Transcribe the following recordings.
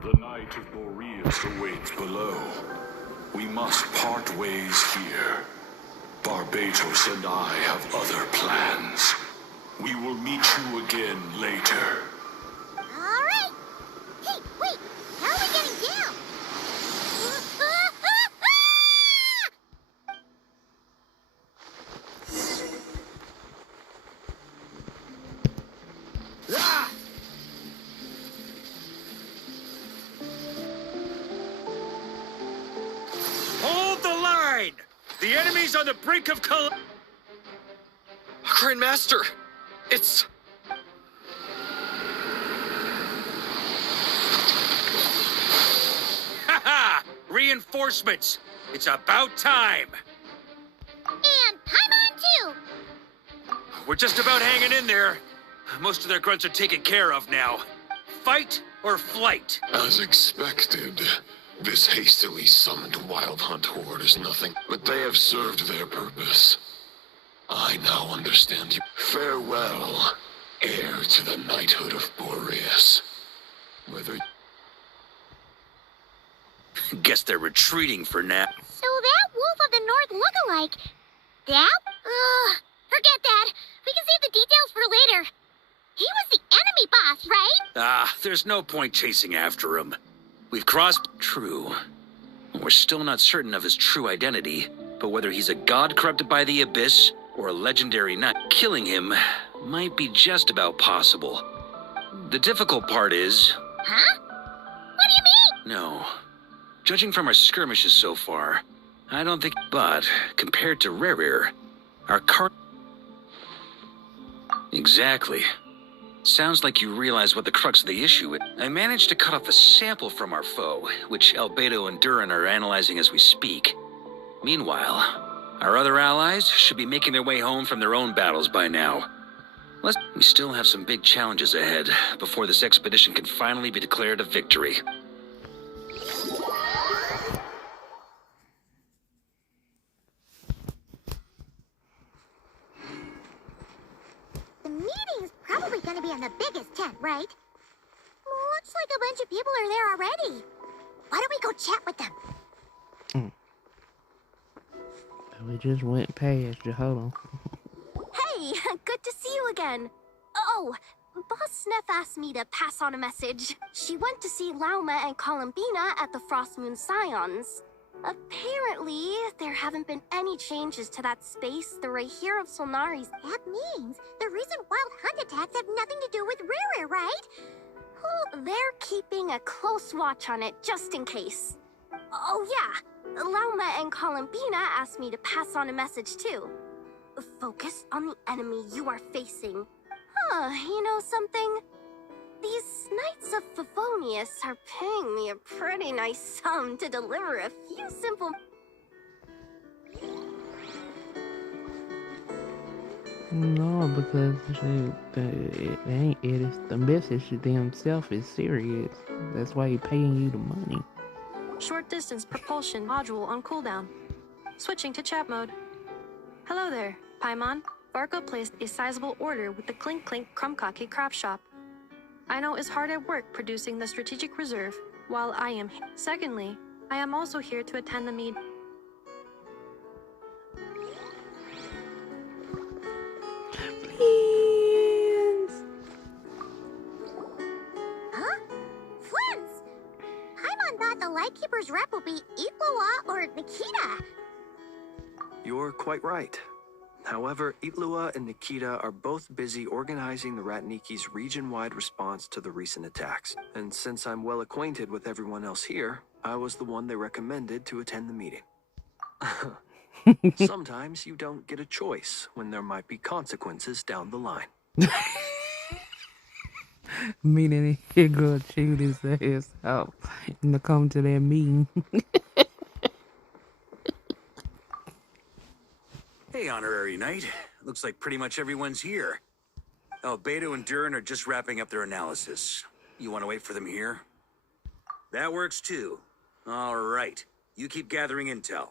The Knight of Boreas awaits below. We must part ways here. Barbatos and I have other plans. We will meet you again later. All right. Hey, wait. How are we getting down? Ah! Hold the line! The enemy's on the brink of Grand Master! It's... Haha! Reinforcements! It's about time! And Paimon too. We're just about hanging in there. Most of their grunts are taken care of now. Fight or flight? As expected, this hastily summoned Wild Hunt horde is nothing, but they have served their purpose. I now understand you. Farewell, heir to the knighthood of Boreas. Whether... Guess they're retreating for now. So that Wolf of the North lookalike, that? Ugh, forget that. We can save the details for later. He was the enemy boss, right? Ah, there's no point chasing after him. We've crossed... True. We're still not certain of his true identity, but whether he's a god corrupted by the abyss or a legendary knight, killing him might be just about possible. The difficult part is... Huh? What do you mean? No. Judging from our skirmishes so far, I don't think... But, compared to Rerir, our current... Exactly. Sounds like you realize what the crux of the issue is. I managed to cut off a sample from our foe, which Albedo and Durin are analyzing as we speak. Meanwhile, our other allies should be making their way home from their own battles by now. We still have some big challenges ahead before this expedition can finally be declared a victory. The meeting's probably gonna be in the biggest tent, right? Looks like a bunch of people are there already. Why don't we go chat with them? We just went past you. Hold on. Hey, good to see you again. Oh, Boss Sneff asked me to pass on a message. She went to see Lauma and Columbina at the Frostmoon Scions. Apparently, there haven't been any changes to that space the Rahir of Solnari's. That means the recent wild hunt attacks have nothing to do with Rerir, right? Well, they're keeping a close watch on it just in case. Oh yeah, Lauma and Columbina asked me to pass on a message too. Focus on the enemy you are facing. You know something? These Knights of Favonius are paying me a pretty nice sum to deliver a few simple... No, because the message themselves is serious. That's why he's paying you the money. Short distance propulsion module on cooldown. Switching to chat mode. Hello there, Paimon. Varka placed a sizable order with the Clink Clink Krumkake craft shop. I know is hard at work producing the strategic reserve, while I am here. Secondly, I am also here to attend the meet. Please. Huh? Friends! Paimon thought the Lightkeeper's rep would be Iqua or Nikita. You're quite right. However, Itlua and Nikita are both busy organizing the Ratniki's region-wide response to the recent attacks. And since I'm well acquainted with everyone else here, I was the one they recommended to attend the meeting. Sometimes you don't get a choice when there might be consequences down the line. Meaning he gonna shoot his ass out and come to that meeting. Hey, Honorary Knight. Looks like pretty much everyone's here. Albedo and Durin are just wrapping up their analysis. You want to wait for them here? That works too. All right. You keep gathering intel.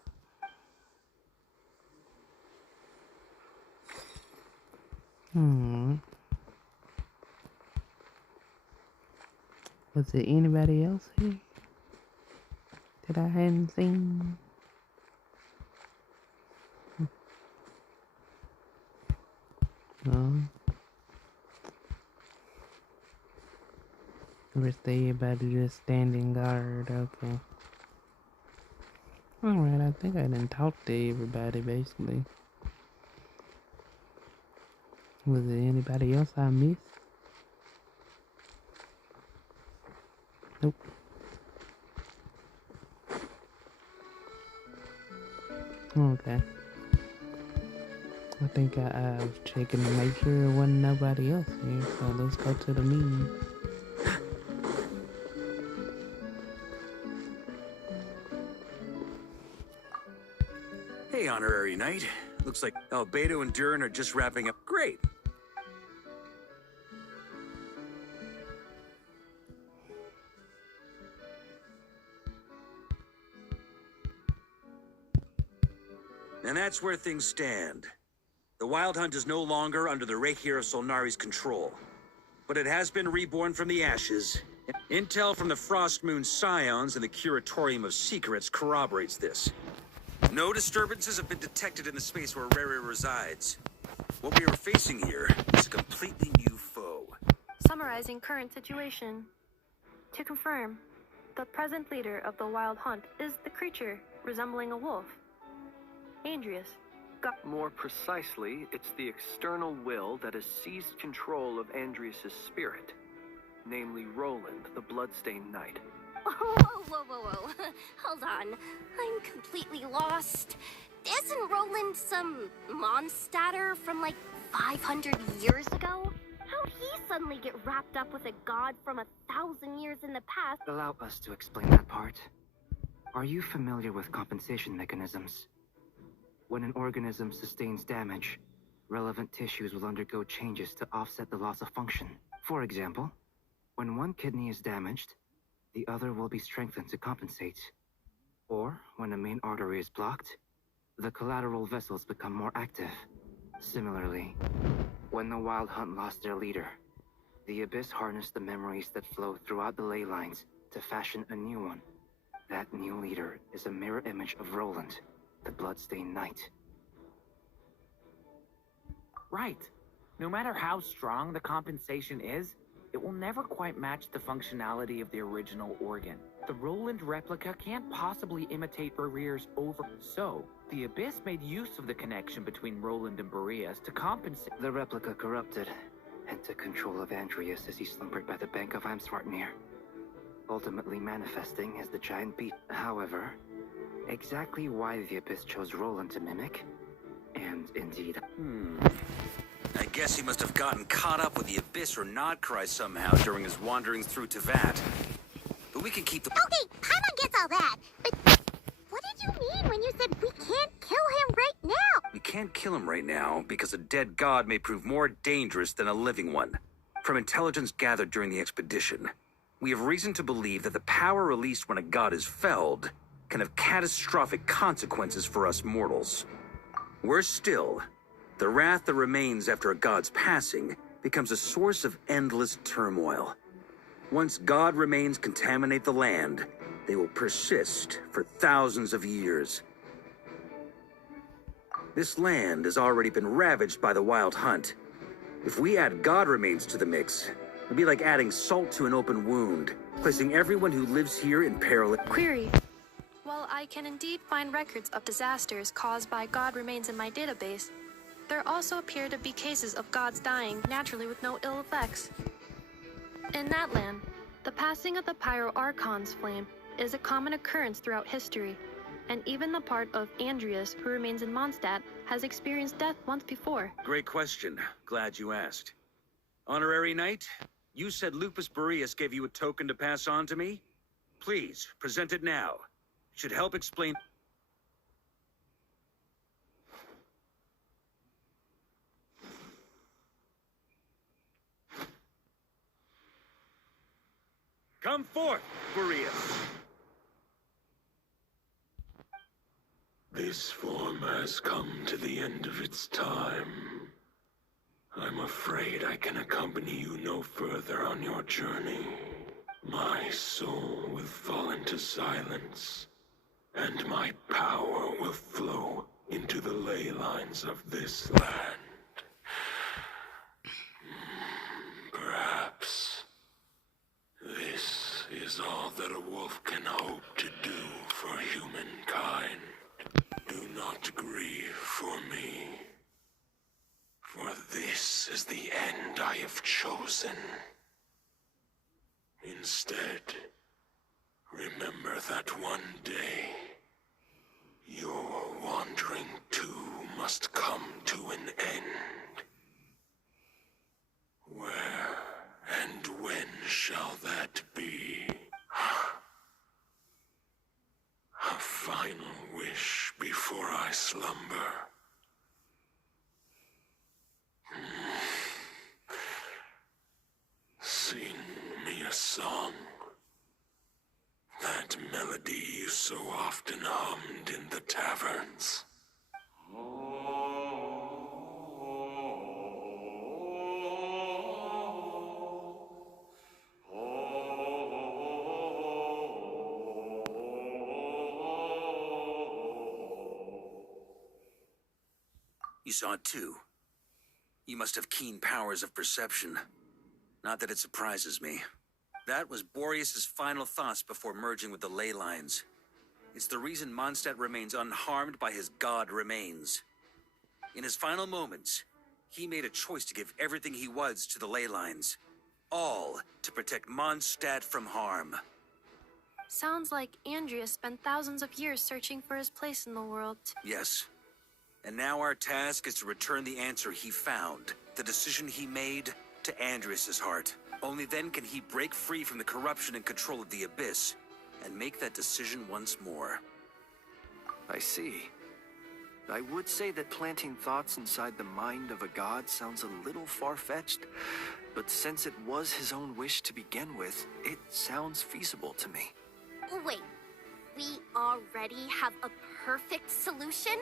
Was there anybody else here that I hadn't seen? No. Rest everybody just standing guard. Okay. Alright, I think I didn't talk to everybody basically. Was there anybody else I missed? Nope. Okay. I think I was checking to make sure there wasn't nobody else here, so let's go to the meeting. Hey, Honorary Knight. Looks like Albedo and Durin are just wrapping up. Great. And that's where things stand. The Wild Hunt is no longer under the Reikir of Solnari's control, but it has been reborn from the ashes. Intel from the Frostmoon Scions and the Curatorium of Secrets corroborates this. No disturbances have been detected in the space where Rere resides. What we are facing here is a completely new foe. Summarizing current situation. To confirm, the present leader of the Wild Hunt is the creature resembling a wolf. Andreas. More precisely, it's the external will that has seized control of Andreas' spirit, namely Roland, the Bloodstained Knight. Whoa. Hold on. I'm completely lost. Isn't Roland some monster from like 500 years ago? How'd he suddenly get wrapped up with a god from 1,000 years in the past? Allow us to explain that part. Are you familiar with compensation mechanisms? When an organism sustains damage, relevant tissues will undergo changes to offset the loss of function. For example, when one kidney is damaged, the other will be strengthened to compensate. Or, when a main artery is blocked, the collateral vessels become more active. Similarly, when the Wild Hunt lost their leader, the Abyss harnessed the memories that flow throughout the ley lines to fashion a new one. That new leader is a mirror image of Roland, the Bloodstained Knight. Right. No matter how strong the compensation is, it will never quite match the functionality of the original organ. The Roland replica can't possibly imitate Berear's over. So, the Abyss made use of the connection between Roland and Boreas to compensate. The replica corrupted and took control of Andreas as he slumbered by the bank of Amsvartnir, ultimately manifesting as the giant beast. However, exactly why the Abyss chose Roland to mimic, and indeed... I guess he must have gotten caught up with the Abyss or Nodcry somehow during his wanderings through Tevat. But we can keep the... Okay, Paimon gets all that, but what did you mean when you said we can't kill him right now? We can't kill him right now because a dead god may prove more dangerous than a living one. From intelligence gathered during the expedition, we have reason to believe that the power released when a god is felled can have catastrophic consequences for us mortals. Worse still, the wrath that remains after a god's passing becomes a source of endless turmoil. Once god remains contaminate the land, they will persist for thousands of years. This land has already been ravaged by the Wild Hunt. If we add god remains to the mix, it'd be like adding salt to an open wound, placing everyone who lives here in peril. Query. While I can indeed find records of disasters caused by god remains in my database, there also appear to be cases of gods dying naturally with no ill effects. In that land, the passing of the Pyro Archon's flame is a common occurrence throughout history, and even the part of Andreas who remains in Mondstadt has experienced death once before. Great question. Glad you asked. Honorary Knight, you said Lupus Boreas gave you a token to pass on to me? Please, present it now. It should help explain... Come forth, Boreas. This form has come to the end of its time. I'm afraid I can accompany you no further on your journey. My soul will fall into silence, and my power will flow into the ley lines of this land. Perhaps this is all that a wolf can hope to do for humankind. Do not grieve for me, for this is the end I have chosen. Instead, remember that one day, your wandering too must come to an end. Where and when shall that be? A final wish before I slumber. Sing me a song. That melody you so often hummed in the taverns. You saw it too. You must have keen powers of perception. Not that it surprises me. That was Boreas's final thoughts before merging with the ley lines. It's the reason Mondstadt remains unharmed by his god remains. In his final moments, he made a choice to give everything he was to the ley lines. All to protect Mondstadt from harm. Sounds like Andrea spent thousands of years searching for his place in the world. Yes. And now our task is to return the answer he found, the decision he made, to Andrias's heart. Only then can he break free from the corruption and control of the Abyss, and make that decision once more. I see. I would say that planting thoughts inside the mind of a god sounds a little far-fetched, but since it was his own wish to begin with, it sounds feasible to me. Wait, we already have a perfect solution?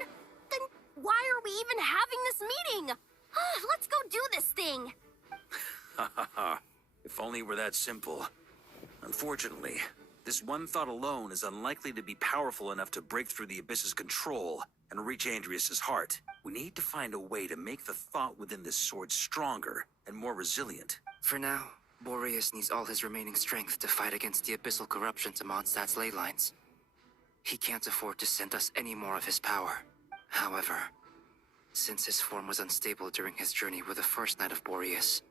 Then why are we even having this meeting? Let's go do this thing! Ha ha ha. If only it were that simple. Unfortunately, this one thought alone is unlikely to be powerful enough to break through the Abyss's control and reach Andrias's heart. We need to find a way to make the thought within this sword stronger and more resilient. For now, Boreas needs all his remaining strength to fight against the abyssal corruption to Mondstadt's ley lines. He can't afford to send us any more of his power. However, since his form was unstable during his journey with the first Knight of Boreas,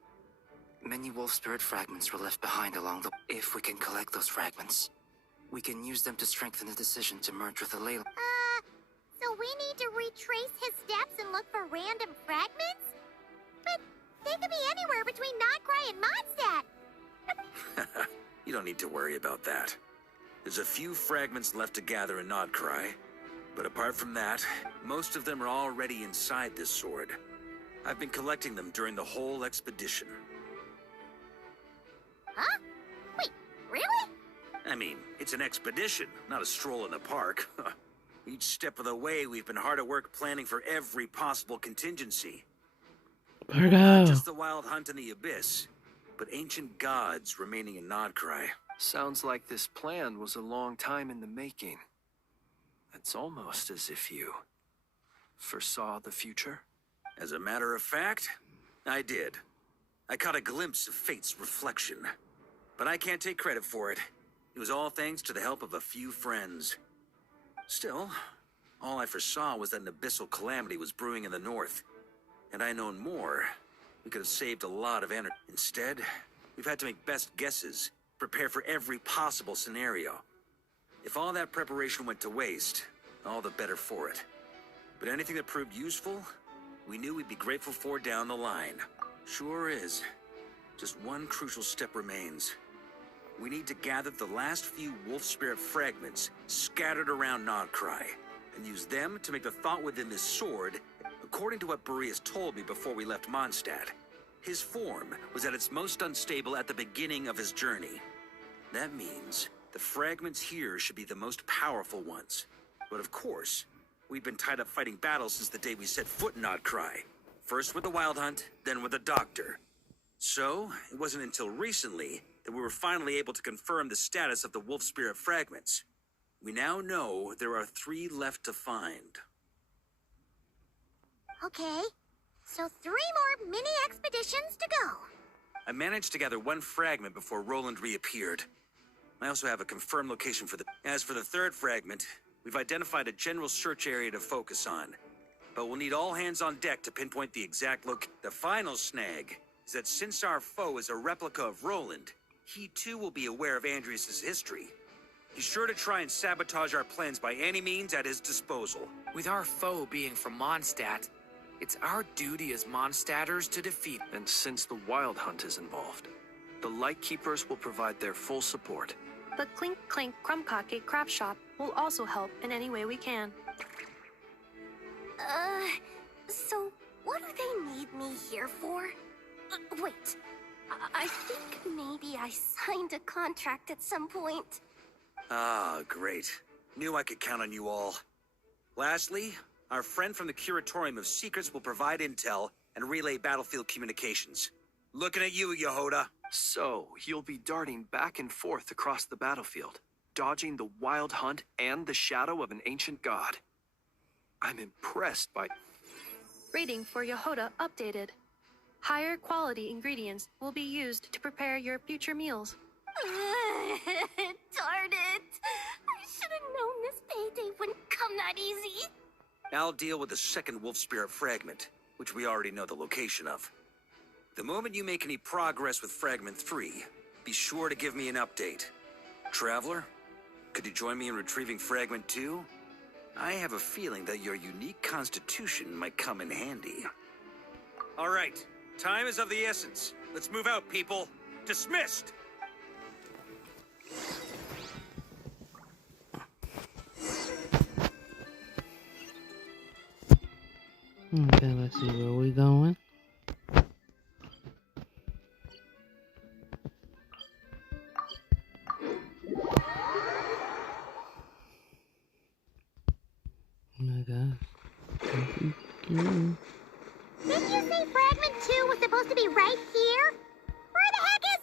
many wolf spirit fragments were left behind along the... If we can collect those fragments, we can use them to strengthen the decision to merge with the ley... So we need to retrace his steps and look for random fragments? But they could be anywhere between Nodcry and Mondstadt. You don't need to worry about that. There's a few fragments left to gather in Nodcry, but apart from that, most of them are already inside this sword. I've been collecting them during the whole expedition. Huh? Wait, really? I mean, it's an expedition, not a stroll in the park. Each step of the way, we've been hard at work planning for every possible contingency. Not Virgo. just the wild hunt in the Abyss, but ancient gods remaining in Nodcry. Sounds like this plan was a long time in the making. It's almost as if you foresaw the future. As a matter of fact, I did. I caught a glimpse of fate's reflection. But I can't take credit for it. It was all thanks to the help of a few friends. Still, all I foresaw was that an abyssal calamity was brewing in the north. Had I known more, we could have saved a lot of energy. Instead, we've had to make best guesses, prepare for every possible scenario. If all that preparation went to waste, all the better for it. But anything that proved useful, we knew we'd be grateful for down the line. Sure is. Just one crucial step remains. We need to gather the last few wolf spirit fragments scattered around Nodcry, and use them to make the thought within this sword, according to what Boreas told me before we left Mondstadt. His form was at its most unstable at the beginning of his journey. That means the fragments here should be the most powerful ones. But of course, we've been tied up fighting battles since the day we set foot in Nodcry. First with the Wild Hunt, then with the Doctor. So, it wasn't until recently that we were finally able to confirm the status of the wolf spirit fragments. We now know there are 3 left to find. Okay, so 3 more mini expeditions to go. I managed to gather 1 fragment before Roland reappeared. I also have a confirmed location for the... As for the 3rd fragment, we've identified a general search area to focus on. But we'll need all hands on deck to pinpoint the exact The final snag is that since our foe is a replica of Roland, he too will be aware of Andreas' history. He's sure to try and sabotage our plans by any means at his disposal. With our foe being from Mondstadt, it's our duty as Mondstadters to defeat. And since the Wild Hunt is involved, the Lightkeepers will provide their full support. The Clink Clink Krumkake Crap Shop will also help in any way we can. So what do they need me here for? Wait, I think maybe I signed a contract at some point. Ah, great. Knew I could count on you all. Lastly, our friend from the Curatorium of Secrets will provide intel and relay battlefield communications. Looking at you, Yehoda. So, you'll be darting back and forth across the battlefield, dodging the Wild Hunt and the shadow of an ancient god. I'm impressed by... Rating for Yehoda updated. Higher quality ingredients will be used to prepare your future meals. Darn it! I should have known this payday wouldn't come that easy. I'll deal with the 2nd wolf spirit fragment, which we already know the location of. The moment you make any progress with fragment 3, be sure to give me an update. Traveler, could you join me in retrieving fragment 2? I have a feeling that your unique constitution might come in handy. All right, time is of the essence. Let's move out, people. Dismissed! Okay, let's see where we going. Oh my god. Didn't you say fragment 2 was supposed to be right here? Where the heck is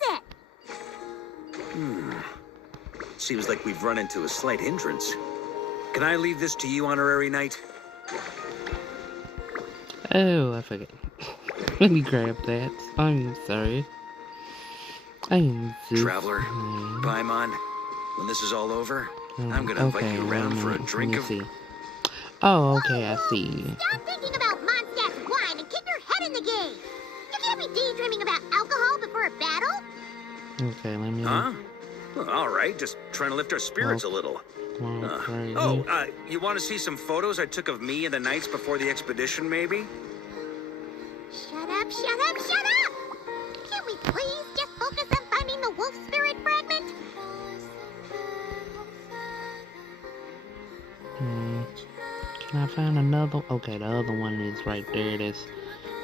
it? Seems like we've run into a slight hindrance. Can I leave this to you, Honorary Knight? Oh, I forget. Let me grab that. I'm sorry. I am so Traveler, sorry. Paimon, when this is all over, I'm gonna invite you around for a drink of... See. Oh, okay, I see. Stop thinking about Mondstadt's wine and keep your head in the game. You can't be daydreaming about alcohol before a battle. Okay, let me... Huh? Well, all right, just trying to lift our spirits a little. You want to see some photos I took of me and the knights before the expedition, maybe? Shut up, shut up, shut up! Can't we please just focus on finding the wolf spirit fragment? Can I find another? Okay, the other one is right there. That's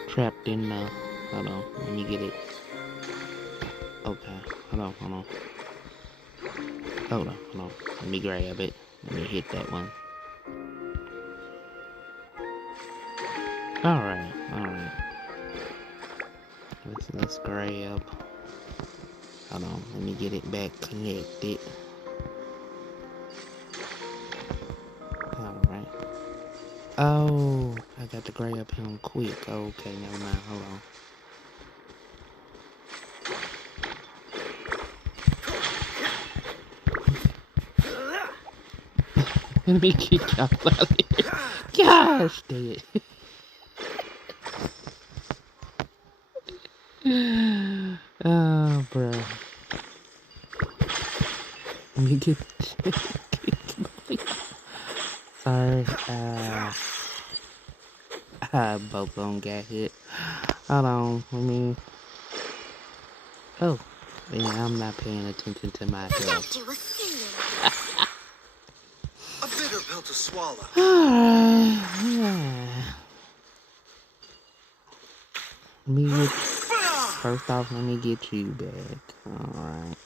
trapped in the... Hold on, let me get it. Okay, hold on. Hold on. Let me grab it. Let me hit that one. Alright. Let's grab. Hold on, let me get it back connected. Alright. Oh, I got to grab him quick. Okay, never mind. Hold on. Let me kick out of here. Gosh, dang it. Oh, bro. Let me get sorry. Both of them got hit. Hold on. Let me... Oh. Yeah, I'm not paying attention to my health. A bitter pill to swallow. First off, let me get you back. Alright.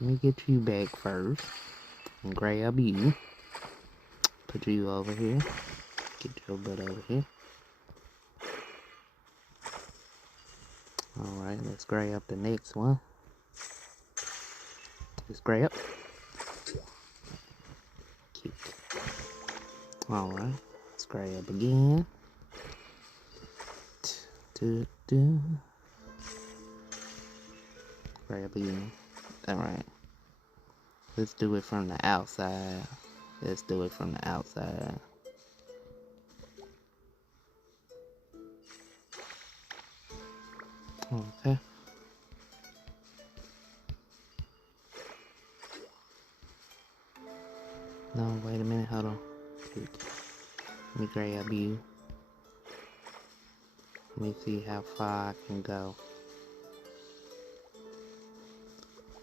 Let me get you back first. And grab you. Put you over here. Get your butt over here. Alright, let's grab the next one. Let's grab. Kick. Alright, let's grab again. Grab again. Alright. Let's do it from the outside. Let's do it from the outside. Okay. No, wait a minute, hold on. Let me grab you. Let me see how far I can go.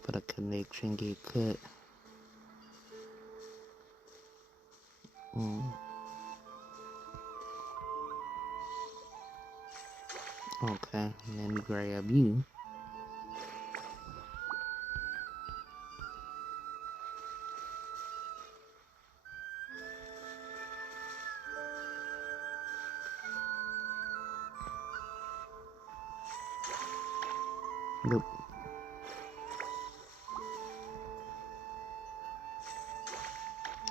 For the connection get cut. Okay, let me grab you. Nope.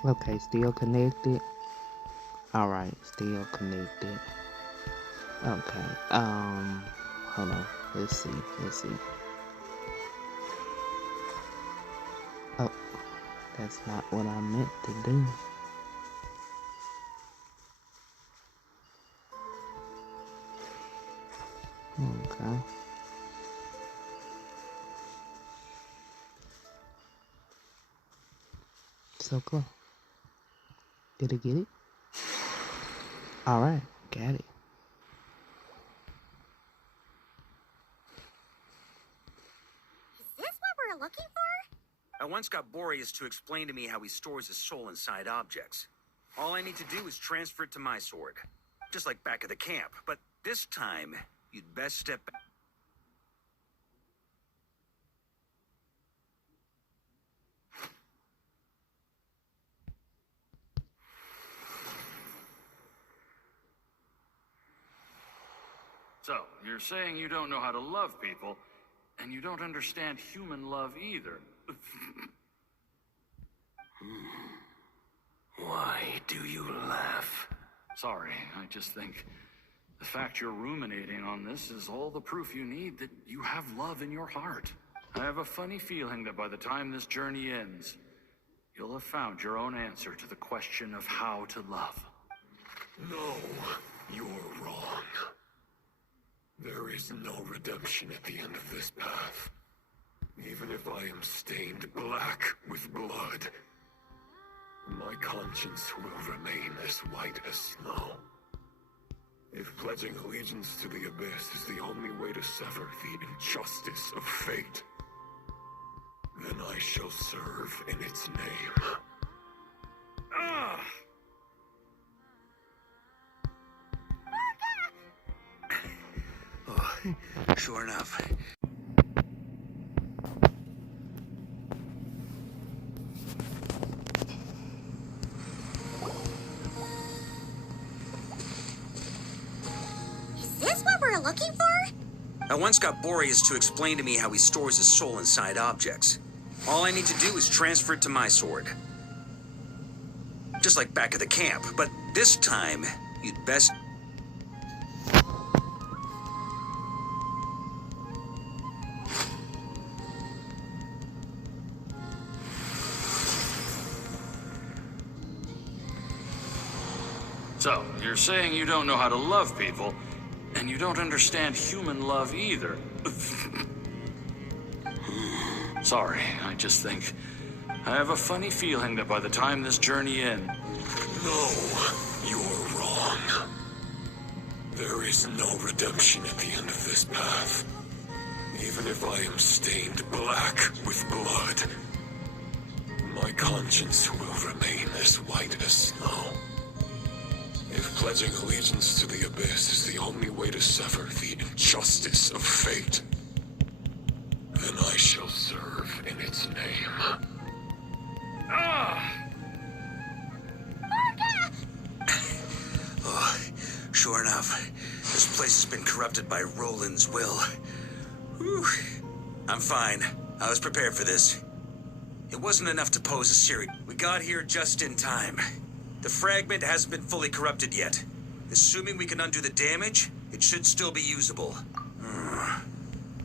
Okay, still connected. Alright, still connected. Okay, hold on. Let's see. Oh, that's not what I meant to do. Okay. So close. Did I get it? Alright, got it. Is this what we're looking for? I once got Boreas to explain to me how he stores his soul inside objects. All I need to do is transfer it to my sword. Just like back at the camp, but this time, you'd best step back. So, you're saying you don't know how to love people, and you don't understand human love either. Why do you laugh? Sorry, I just think the fact you're ruminating on this is all the proof you need that you have love in your heart. I have a funny feeling that by the time this journey ends, you'll have found your own answer to the question of how to love. No, you're wrong. There is no redemption at the end of this path. Even if I am stained black with blood, my conscience will remain as white as snow. If pledging allegiance to the Abyss is the only way to sever the injustice of fate, then I shall serve in its name. Ah! Oh, sure enough. Is this what we're looking for? I once got Boreas to explain to me how he stores his soul inside objects. All I need to do is transfer it to my sword. Just like back at the camp, but this time, you'd best... So, you're saying you don't know how to love people, and you don't understand human love either. Sorry, I just think I have a funny feeling that by the time this journey ends... No, you're wrong. There is no redemption at the end of this path. Even if I am stained black with blood, my conscience will remain as white as snow. If pledging allegiance to the Abyss is the only way to sever the injustice of fate, then I shall serve in its name. Ah! Oh, sure enough. This place has been corrupted by Roland's will. Whew. I'm fine. I was prepared for this. It wasn't enough to pose a serious. We got here just in time. The fragment hasn't been fully corrupted yet. Assuming we can undo the damage, it should still be usable.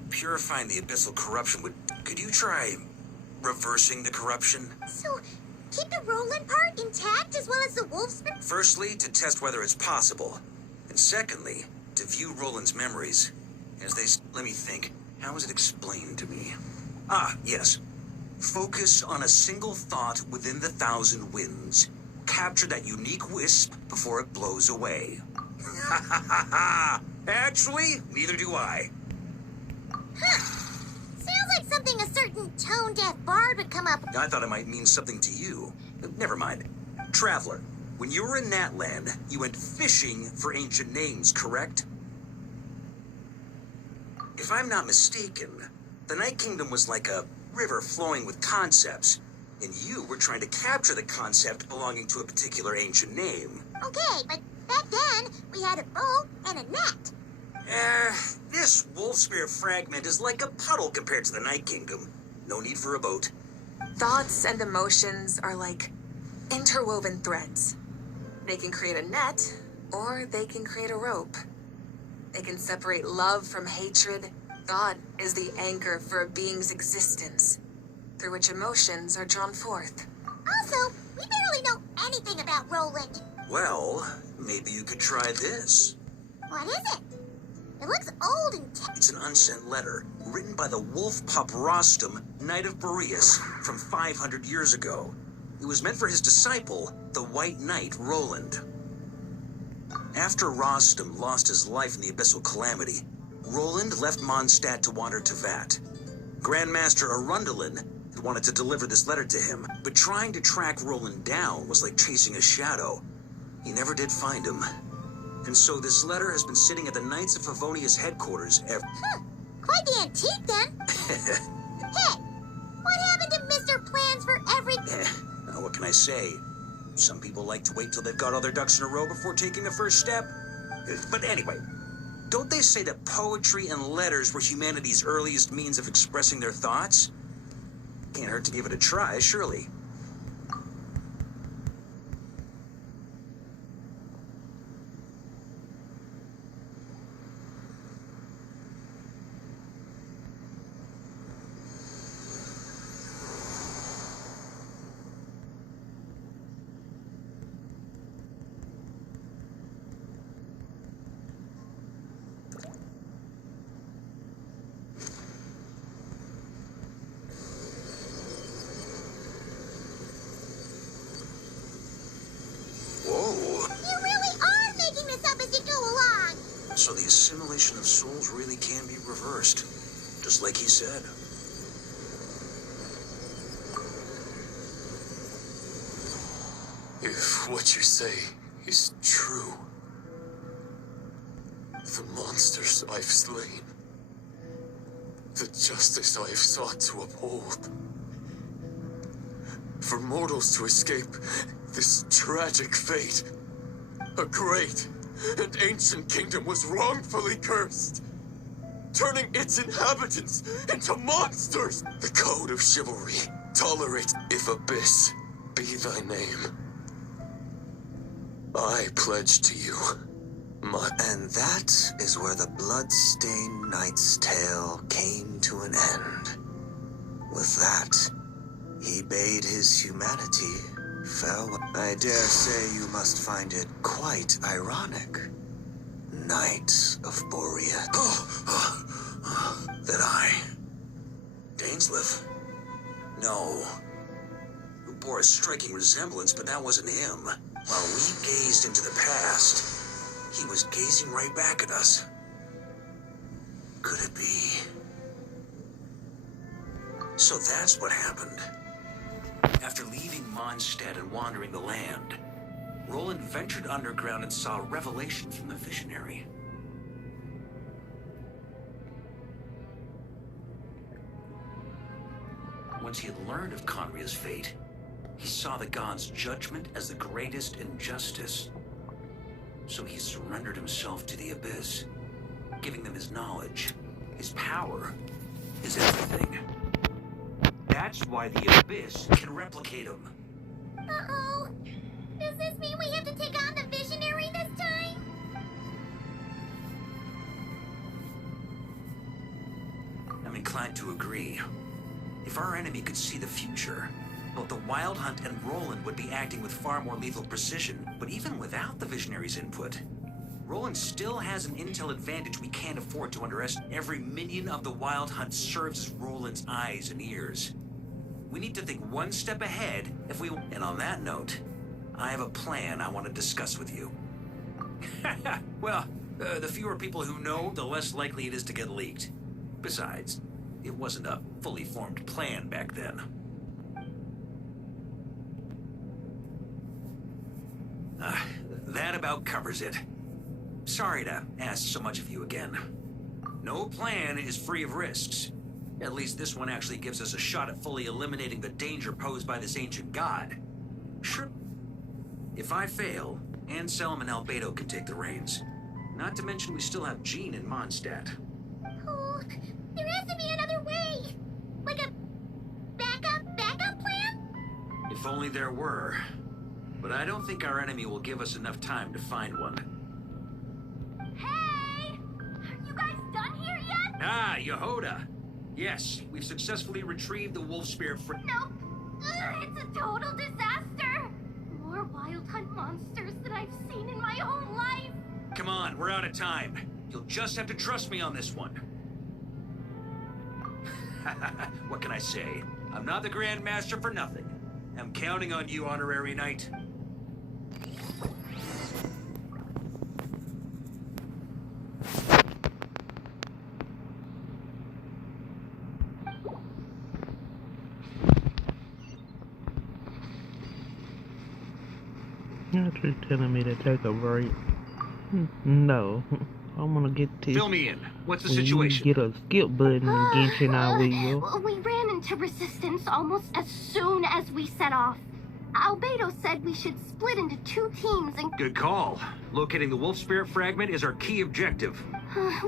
Purifying the abyssal corruption would... Could you try reversing the corruption? So, keep the Roland part intact as well as the wolf spirit? Firstly, to test whether it's possible. And secondly, to view Roland's memories. As they... Let me think. How was it explained to me? Ah, yes. Focus on a single thought within the 1,000 winds. Capture that unique wisp before it blows away. Ha ha ha ha! Actually, neither do I. Huh. Sounds like something a certain tone-deaf bard would come up with. I thought it might mean something to you. Never mind. Traveler, when you were in Natland, you went fishing for ancient names, correct? If I'm not mistaken, the Night Kingdom was like a river flowing with concepts, and you were trying to capture the concept belonging to a particular ancient name. Okay, but back then, we had a boat and a net. This wolf spirit fragment is like a puddle compared to the Night Kingdom. No need for a boat. Thoughts and emotions are like interwoven threads. They can create a net, or they can create a rope. They can separate love from hatred. Thought is the anchor for a being's existence, through which emotions are drawn forth. Also, we barely know anything about Roland. Well, maybe you could try this. What is it? It looks old and... It's an unsent letter, written by the wolf pup Rostam, Knight of Boreas, from 500 years ago. It was meant for his disciple, the White Knight Roland. After Rostam lost his life in the Abyssal Calamity, Roland left Mondstadt to wander to Vat. Grandmaster Arundelen had wanted to deliver this letter to him, but trying to track Roland down was like chasing a shadow. He never did find him. And so this letter has been sitting at the Knights of Favonius headquarters ever... Quite the antique, then. Hey, what happened to Mr. Plans for every... Now, what can I say? Some people like to wait till they've got all their ducks in a row before taking the first step. But anyway, don't they say that poetry and letters were humanity's earliest means of expressing their thoughts? Can't hurt to give it a try, surely. So the assimilation of souls really can be reversed, just like he said. If what you say is true, the monsters I've slain, the justice I have sought to uphold, for mortals to escape this tragic fate, a great and ancient kingdom was wrongfully cursed, turning its inhabitants into monsters. The code of chivalry tolerates if abyss be thy name. I pledge to you my... And that is where the blood-stained knight's tale came to an end. With that, he bade his humanity farewell. I dare say you must find it quite ironic, Knight of Boreas. That I... Dainsleif? No. Who bore a striking resemblance, but that wasn't him. While we gazed into the past, he was gazing right back at us. Could it be? So that's what happened. After leaving Mondstadt and wandering the land, Roland ventured underground and saw a revelation from the visionary. Once he had learned of Conria's fate, he saw the gods' judgment as the greatest injustice. So he surrendered himself to the Abyss, giving them his knowledge. His power is everything. That's why the Abyss can replicate him. Uh-oh. Does this mean we have to take on the Visionary this time? I'm inclined to agree. If our enemy could see the future, both the Wild Hunt and Roland would be acting with far more lethal precision. But even without the Visionary's input, Roland still has an intel advantage we can't afford to underestimate. Every minion of the Wild Hunt serves as Roland's eyes and ears. We need to think one step ahead if we... And on that note, I have a plan I want to discuss with you. Well, the fewer people who know, the less likely it is to get leaked. Besides, it wasn't a fully formed plan back then. That about covers it. Sorry to ask so much of you again. No plan is free of risks. At least this one actually gives us a shot at fully eliminating the danger posed by this ancient god. Sure. If I fail, Anselm and Albedo can take the reins. Not to mention we still have Jean in Mondstadt. Oh, there has to be another way. Like a backup plan? If only there were. But I don't think our enemy will give us enough time to find one. Hey! Are you guys done here yet? Ah, Yehoda! Yes, we've successfully retrieved the wolf spirit from... Nope. It's a total disaster. More Wild Hunt monsters than I've seen in my whole life. Come on, we're out of time. You'll just have to trust me on this one. What can I say? I'm not the Grand Master for nothing. I'm counting on you, Honorary Knight. You're telling me to take a break? No. I'm gonna get this. Fill me in. What's the when situation? You get a skip button in Genshin, I will. We ran into resistance almost as soon as we set off. Albedo said we should split into 2 teams and... Good call. Locating the wolf spirit fragment is our key objective.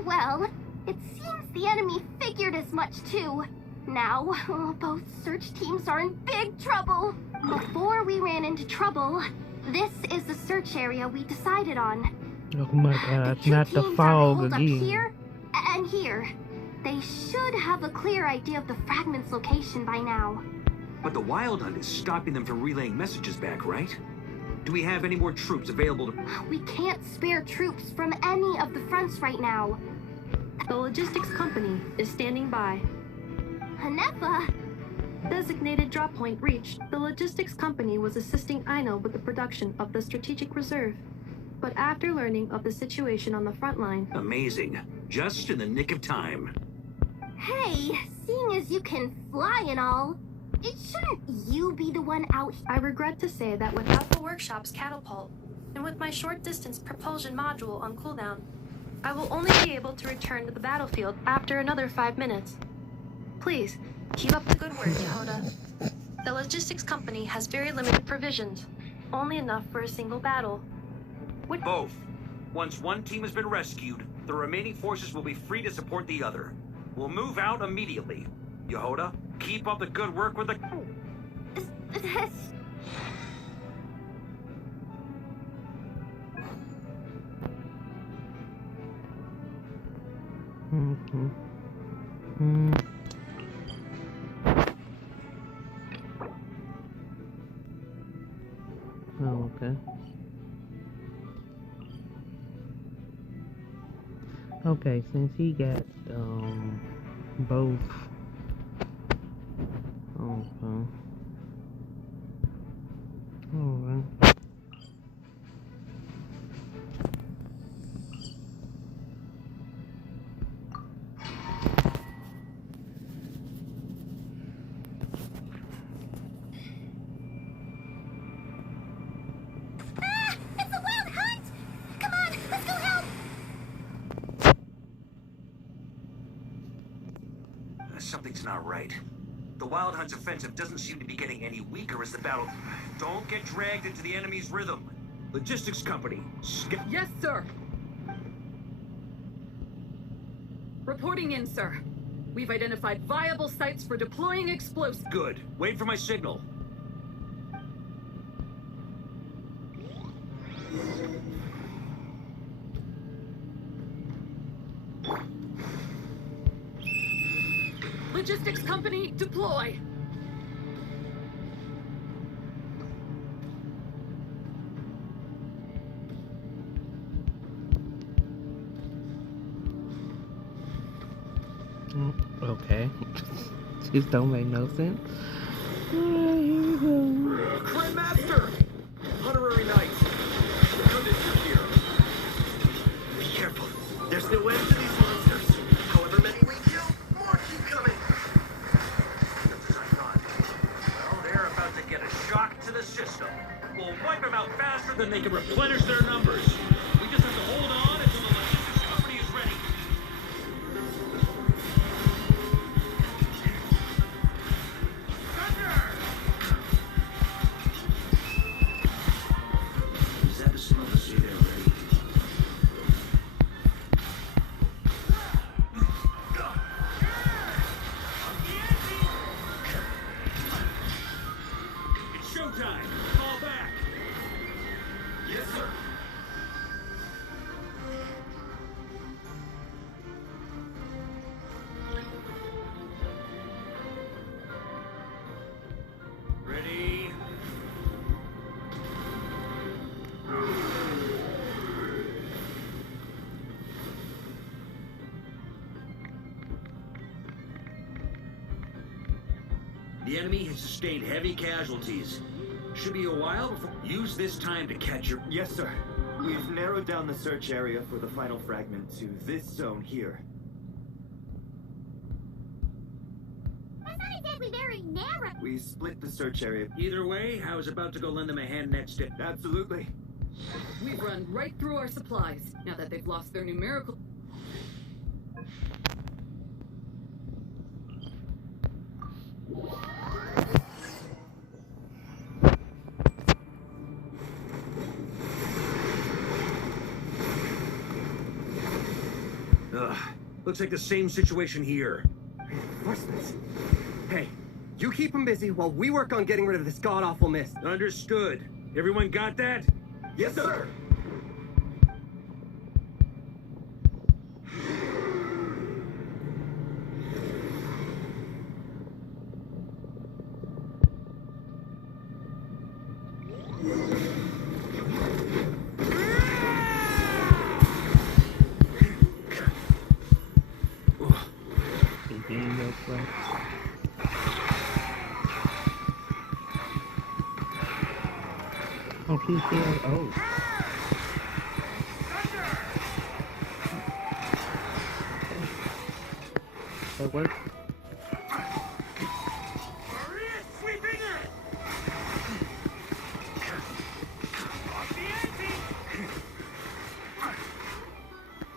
Well, it seems the enemy figured as much too. Now, both search teams are in big trouble. Before we ran into trouble, this is the search area we decided on. Oh my god, the not the fog up again. Here and here. They should have a clear idea of the fragment's location by now. But the Wild Hunt is stopping them from relaying messages back, right? Do we have any more troops available to... We can't spare troops from any of the fronts right now. The logistics company is standing by. Hanefa! Designated drop point reached. The logistics company was assisting Aino with the production of the strategic reserve. But after learning of the situation on the front line... Amazing. Just in the nick of time. Hey, seeing as you can fly and all, shouldn't you be the one out here? I regret to say that without the workshop's catapult, and with my short-distance propulsion module on cooldown, I will only be able to return to the battlefield after another 5 minutes. Please, keep up the good work, Yehoda. The logistics company has very limited provisions, only enough for a single battle. Both. Once one team has been rescued, the remaining forces will be free to support the other. We'll move out immediately. Yehoda, keep up the good work with the... Oh, okay. Okay, since he got both. Okay. Alright. It's a wild hunt! Come on, let's go help! Something's not right. The Wild Hunt's offensive doesn't seem to be getting any weaker as the battle... Don't get dragged into the enemy's rhythm. Logistics company. Yes, sir. Reporting in, sir. We've identified viable sites for deploying explosives. Good. Wait for my signal. Logistics company, deploy! Okay. These don't make no sense. Alright, here we go. Crime Master! Honorary Knight! Good that you're here. Be careful. There's no end to these monsters. However many we kill, more keep coming. Just as I thought. Well, they're about to get a shock to the system. We'll wipe them out faster than they can replenish their numbers. We just have to hold on until the logistics company is ready. Is that a signal to say they're ready? It's showtime. Fall back. Yes, sir. Ready? The enemy has sustained heavy casualties. Should be a while before. Use this time to catch your. Yes, sir. We've narrowed down the search area for the final fragment to this zone here. That's not exactly very narrow. We split the search area. Either way, I was about to go lend them a hand next to. Absolutely. We've run right through our supplies, now that they've lost their numerical... Ugh. Looks like the same situation here. Reinforcements. Hey, you keep them busy while we work on getting rid of this god-awful mist. Understood. Everyone got that? Yes, sir. Oh, he's here. Oh. That works.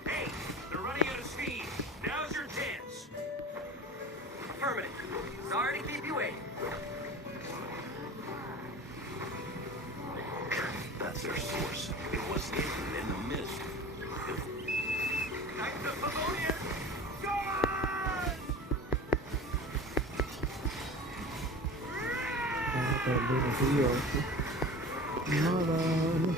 Hey, they're running out of steam. Now's your chance. Affirmative. Sorry to keep you waiting. That's their source. It was hidden in the mist. Knights of Pavonia! That little hero. Mother.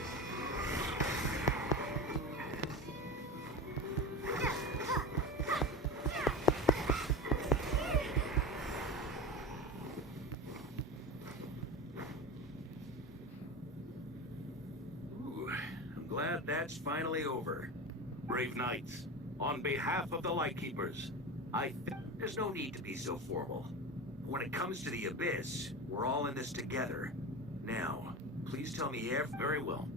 I'm glad that's finally over. Brave knights, on behalf of the Lightkeepers, I think there's no need to be so formal. When it comes to the Abyss, we're all in this together. Now, please tell me very well.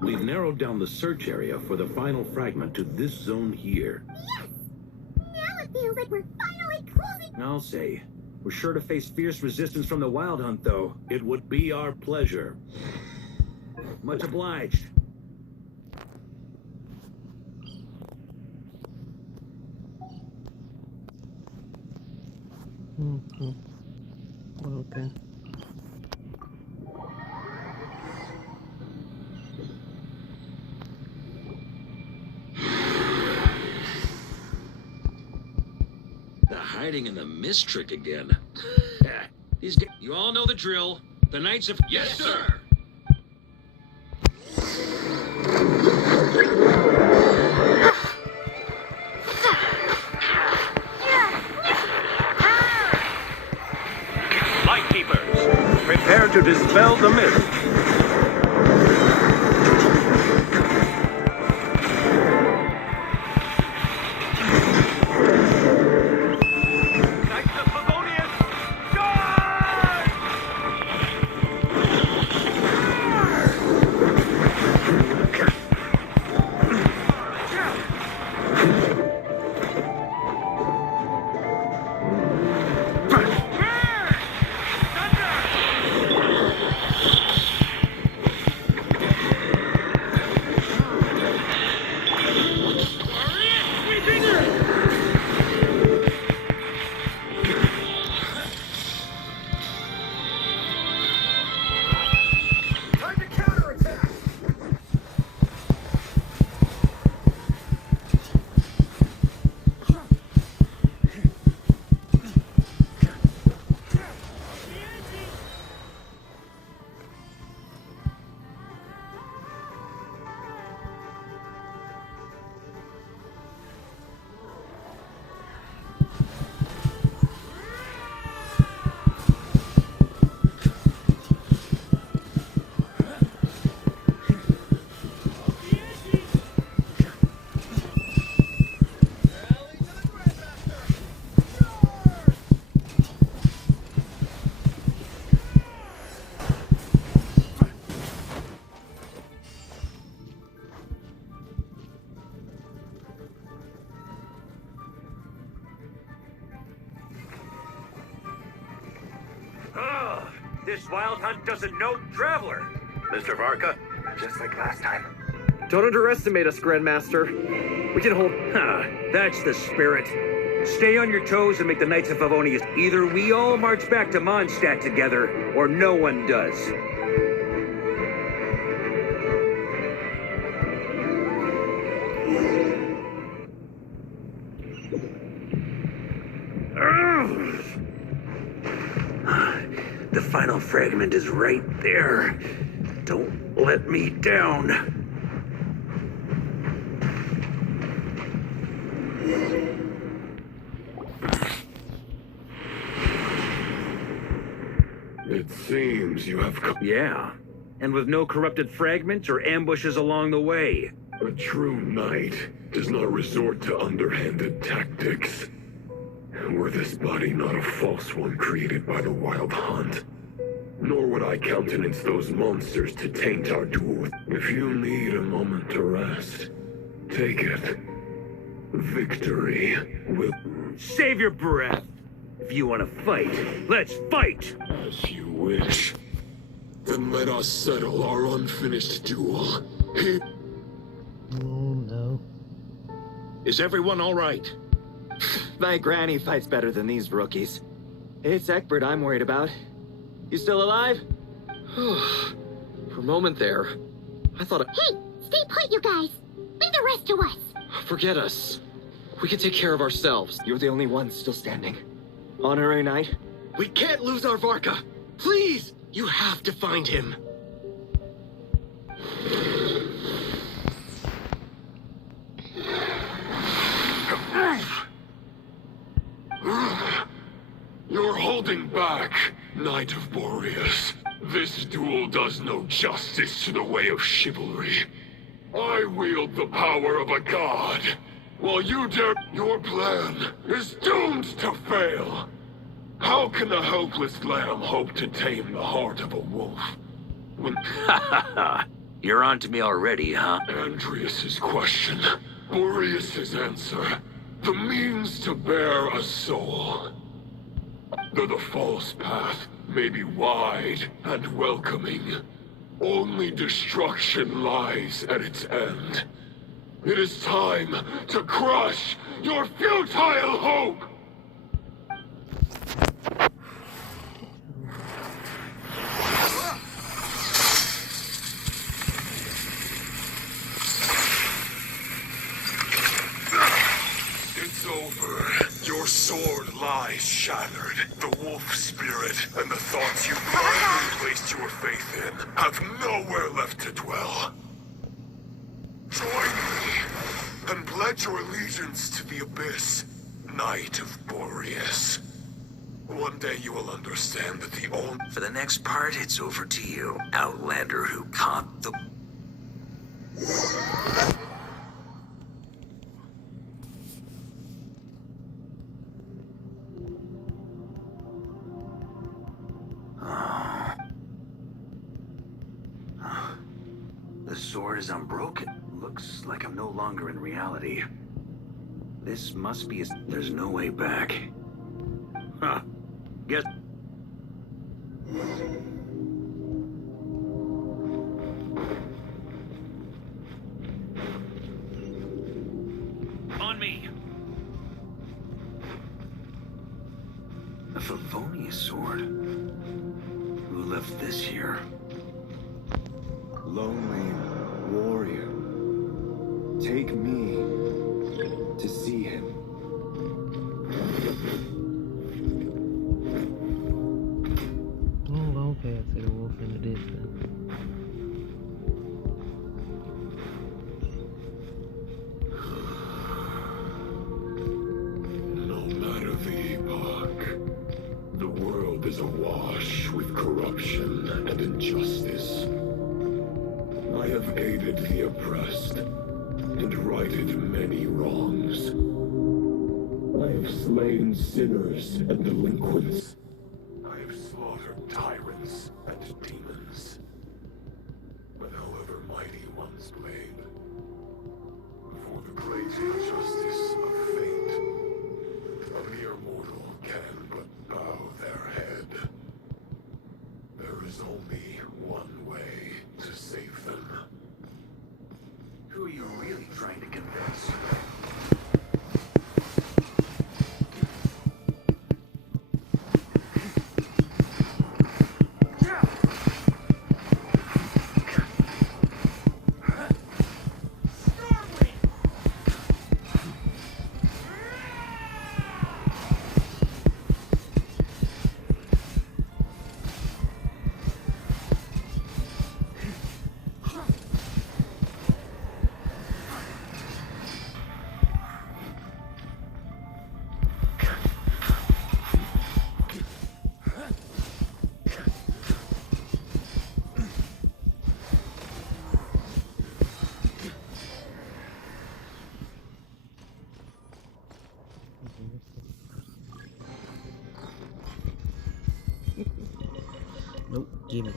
We've narrowed down the search area for the final fragment to this zone here. Yes! Now it feels like we're finally closing. I'll say. We're sure to face fierce resistance from the Wild Hunt, though. It would be our pleasure. Much obliged. Mm-hmm. Okay. hiding in the mist trick again. You all know the drill. The Knights of... Yes, sir! Lightkeepers, prepare to dispel the mist. This wild hunt doesn't know Traveler. Mr. Varka, just like last time. Don't underestimate us, Grandmaster. We can hold... That's the spirit. Stay on your toes and make the Knights of Favonius. Either we all march back to Mondstadt together, or no one does. The final fragment is right there. Don't let me down. It seems you have come. Yeah, and with no corrupted fragments or ambushes along the way. A true knight does not resort to underhanded tactics. Were this body not a false one created by the Wild Hunt, nor would I countenance those monsters to taint our duel. If you need a moment to rest, take it. Victory will... Save your breath. If you want to fight, let's fight! As you wish. Then let us settle our unfinished duel. Oh no. Is everyone all right? My granny fights better than these rookies. It's Egbert I'm worried about. You still alive? For a moment there, I thought... Hey, stay put, you guys. Leave the rest to us. Forget us. We can take care of ourselves. You're the only one still standing. Honorary Knight? We can't lose our Varka. Please, you have to find him. You're holding back, Knight of Boreas. This duel does no justice to the way of chivalry. I wield the power of a god, while you dare... Your plan is doomed to fail. How can a helpless lamb hope to tame the heart of a wolf? When... You're on to me already, huh? Andreas's question, Boreas's answer. The means to bear a soul. Though the false path may be wide and welcoming, only destruction lies at its end. It is time to crush your futile hope! It's over. Your Your sword lies shattered. The wolf spirit and the thoughts you blindly placed your faith in have nowhere left to dwell. Join me and pledge your allegiance to the abyss, Knight of Boreas. One day you will understand that the only... For the next part, it's over to you, Outlander who caught the... The sword is unbroken. Looks like I'm no longer in reality. This must be There's no way back. Huh. Guess... On me! A Favonius sword? Who left this here? Lonely warrior, take me to see him. Oh, okay, I see the wolf in the distance. No matter the epoch, the world is awash with corruption and injustice. I have aided the oppressed and righted many wrongs. I have slain sinners and delinquents. I have slaughtered tyrants and demons. But however mighty one's blade, for the great injustice of fate, a mere mortal can but bow their head. There is only one way to save them. Who are you really trying to convince? Nope, gimme.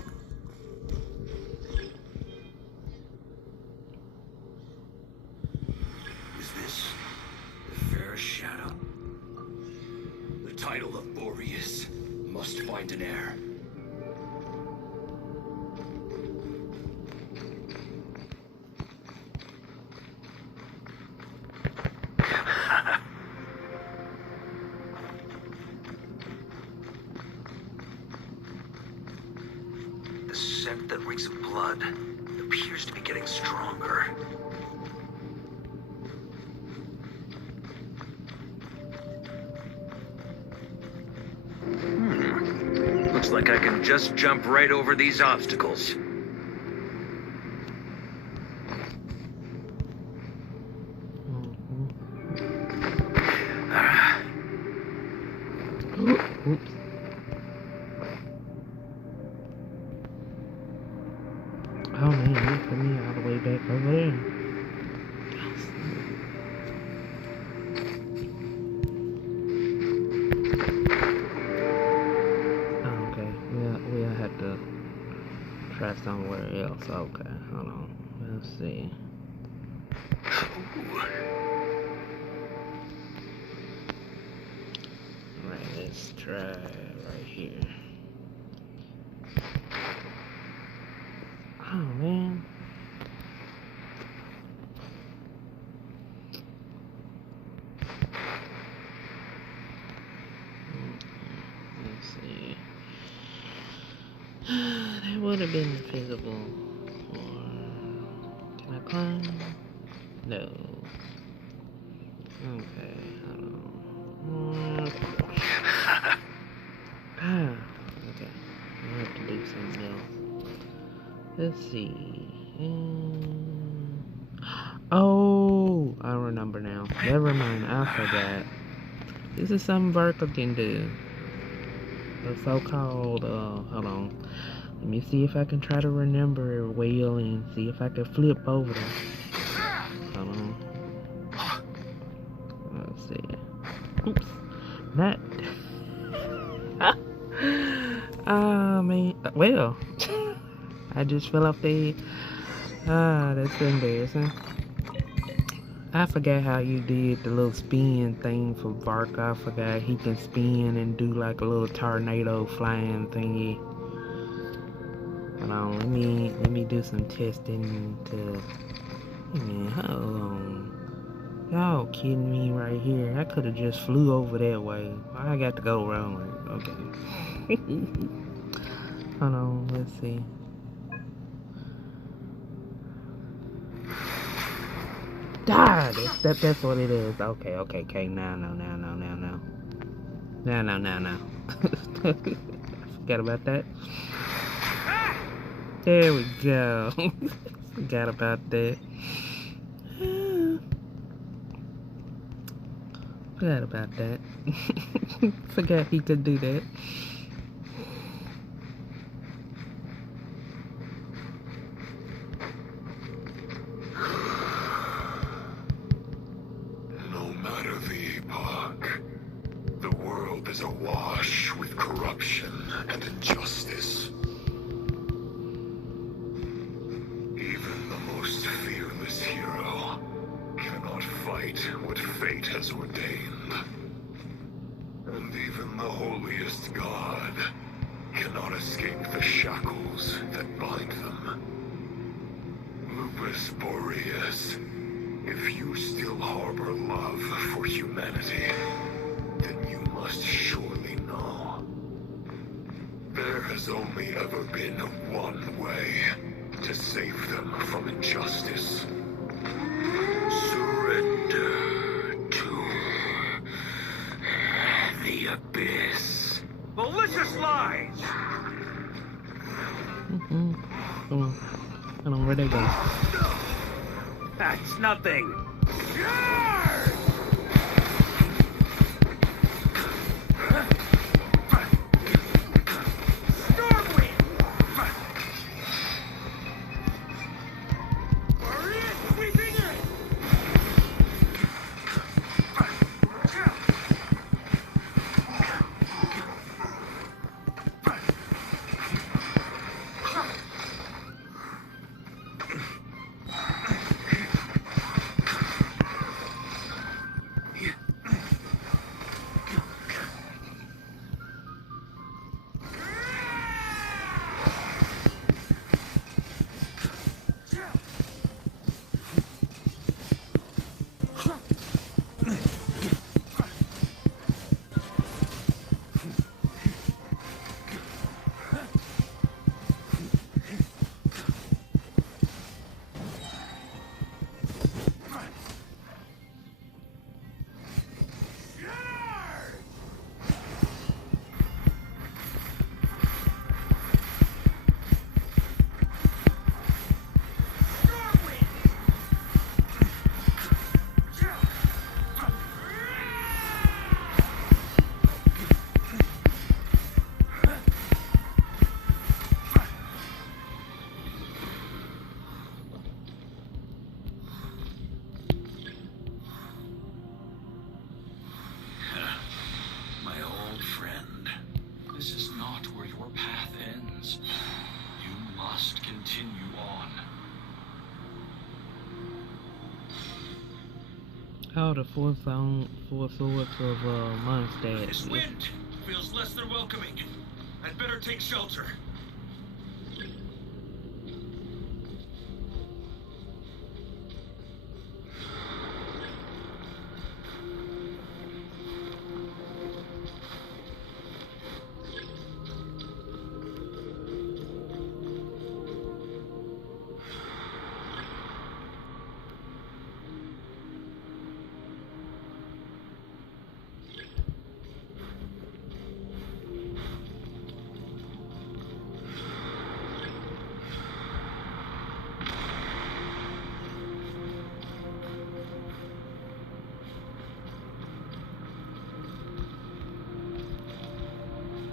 Is this the fairest shadow? The title of Boreas must find an heir. The scent that reeks of blood appears to be getting stronger. Looks like I can just jump right over these obstacles. Oops. Oh man, you put me all the way back over there. Oh, okay. We'll have to try somewhere else. Okay, hold on. Let's see. Alright, let's try right here. Oh man. Let's see. That would have been feasible. Or can I climb? No. Okay, hold on. Let's see. Oh, I remember now. Never mind, I forgot. This is something Varka can do. The so-called, hold on. Let me see if I can try to remember it well and see if I can flip over them. Hold on. Let's see. Oops. Not. Ah, man. Well, I just fell off the. Ah, that's embarrassing. I forgot how you did the little spin thing for Varka. I forgot he can spin and do like a little tornado flying thingy. Hold on, let me do some testing to. Hey man, hold on. Y'all kidding me right here? I could have just flew over that way. I got to go wrong way. Okay. Hold on, let's see. Ah, that's what it is. Okay. Now. No. I forgot about that. There we go. Forgot about that. Forgot about that. Forgot he could do that. No matter the epoch, the world is awash with corruption and injustice. Even the most fearless hero cannot fight what fate has ordained. And even the holiest god cannot escape the shackles that bind them. Lupus Boreas, if you still harbor love for humanity, then you must surely know. There has only ever been one way to save them from injustice. Surrender to the abyss. Malicious lies! Hold on, where'd they go? That's nothing. This is not where your path ends. You must continue on. Oh, the four swords of Mondstadt. This wind feels less than welcoming. I'd better take shelter.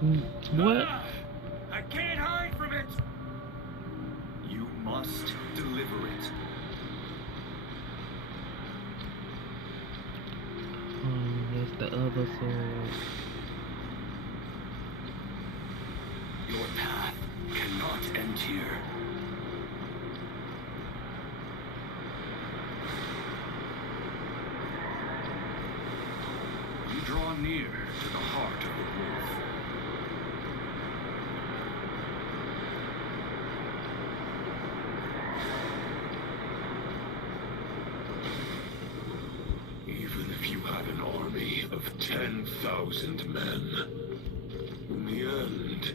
What? I can't hide from it! You must deliver it. That's the other sword. Your path cannot end here. You draw near to the heart of the wolf. Even if you had an army of 10,000 men, in the end,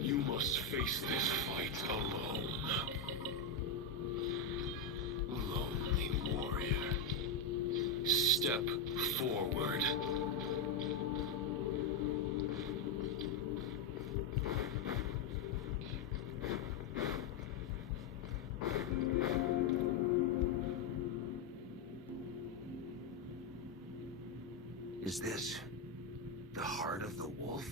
you must face this fight alone. Lonely warrior. Step forward. Is this the heart of the wolf?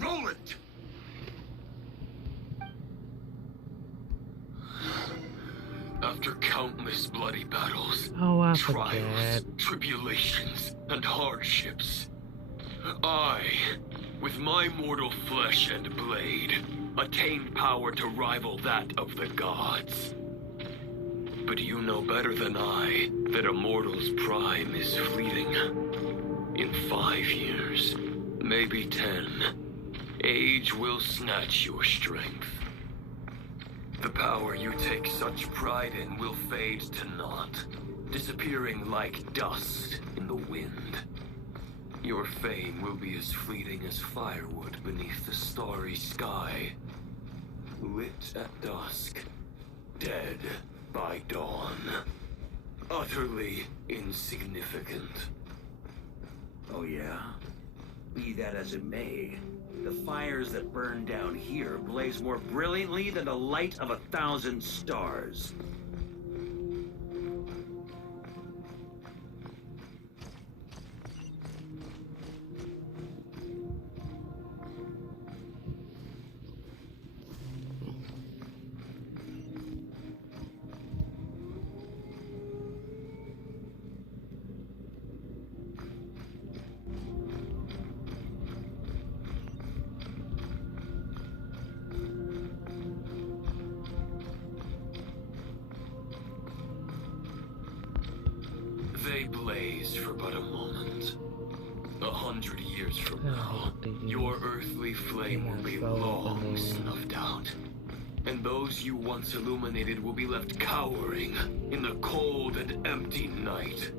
Roland! After countless bloody battles, Oh, I trials, forgot. tribulations, and hardships, I, with my mortal flesh and blade, attained power to rival that of the gods. But you know better than I that a mortal's prime is fleeting. In 5 years, maybe 10, age will snatch your strength. The power you take such pride in will fade to naught, disappearing like dust in the wind. Your fame will be as fleeting as firewood beneath the starry sky, lit at dusk, dead by dawn, utterly insignificant. Oh yeah? Be that as it may, the fires that burn down here blaze more brilliantly than the light of 1,000 stars. They blaze for but a moment. 100 years from now, your earthly flame will be long snuffed out. And those you once illuminated will be left cowering in the cold and empty night.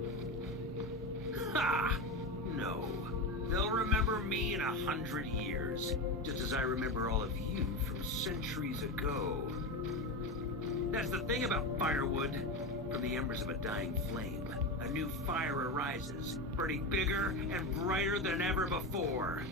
Ha! No. They'll remember me in 100 years, just as I remember all of you from centuries ago. That's the thing about firewood. From the embers of a dying flame, a new fire arises, burning bigger and brighter than ever before.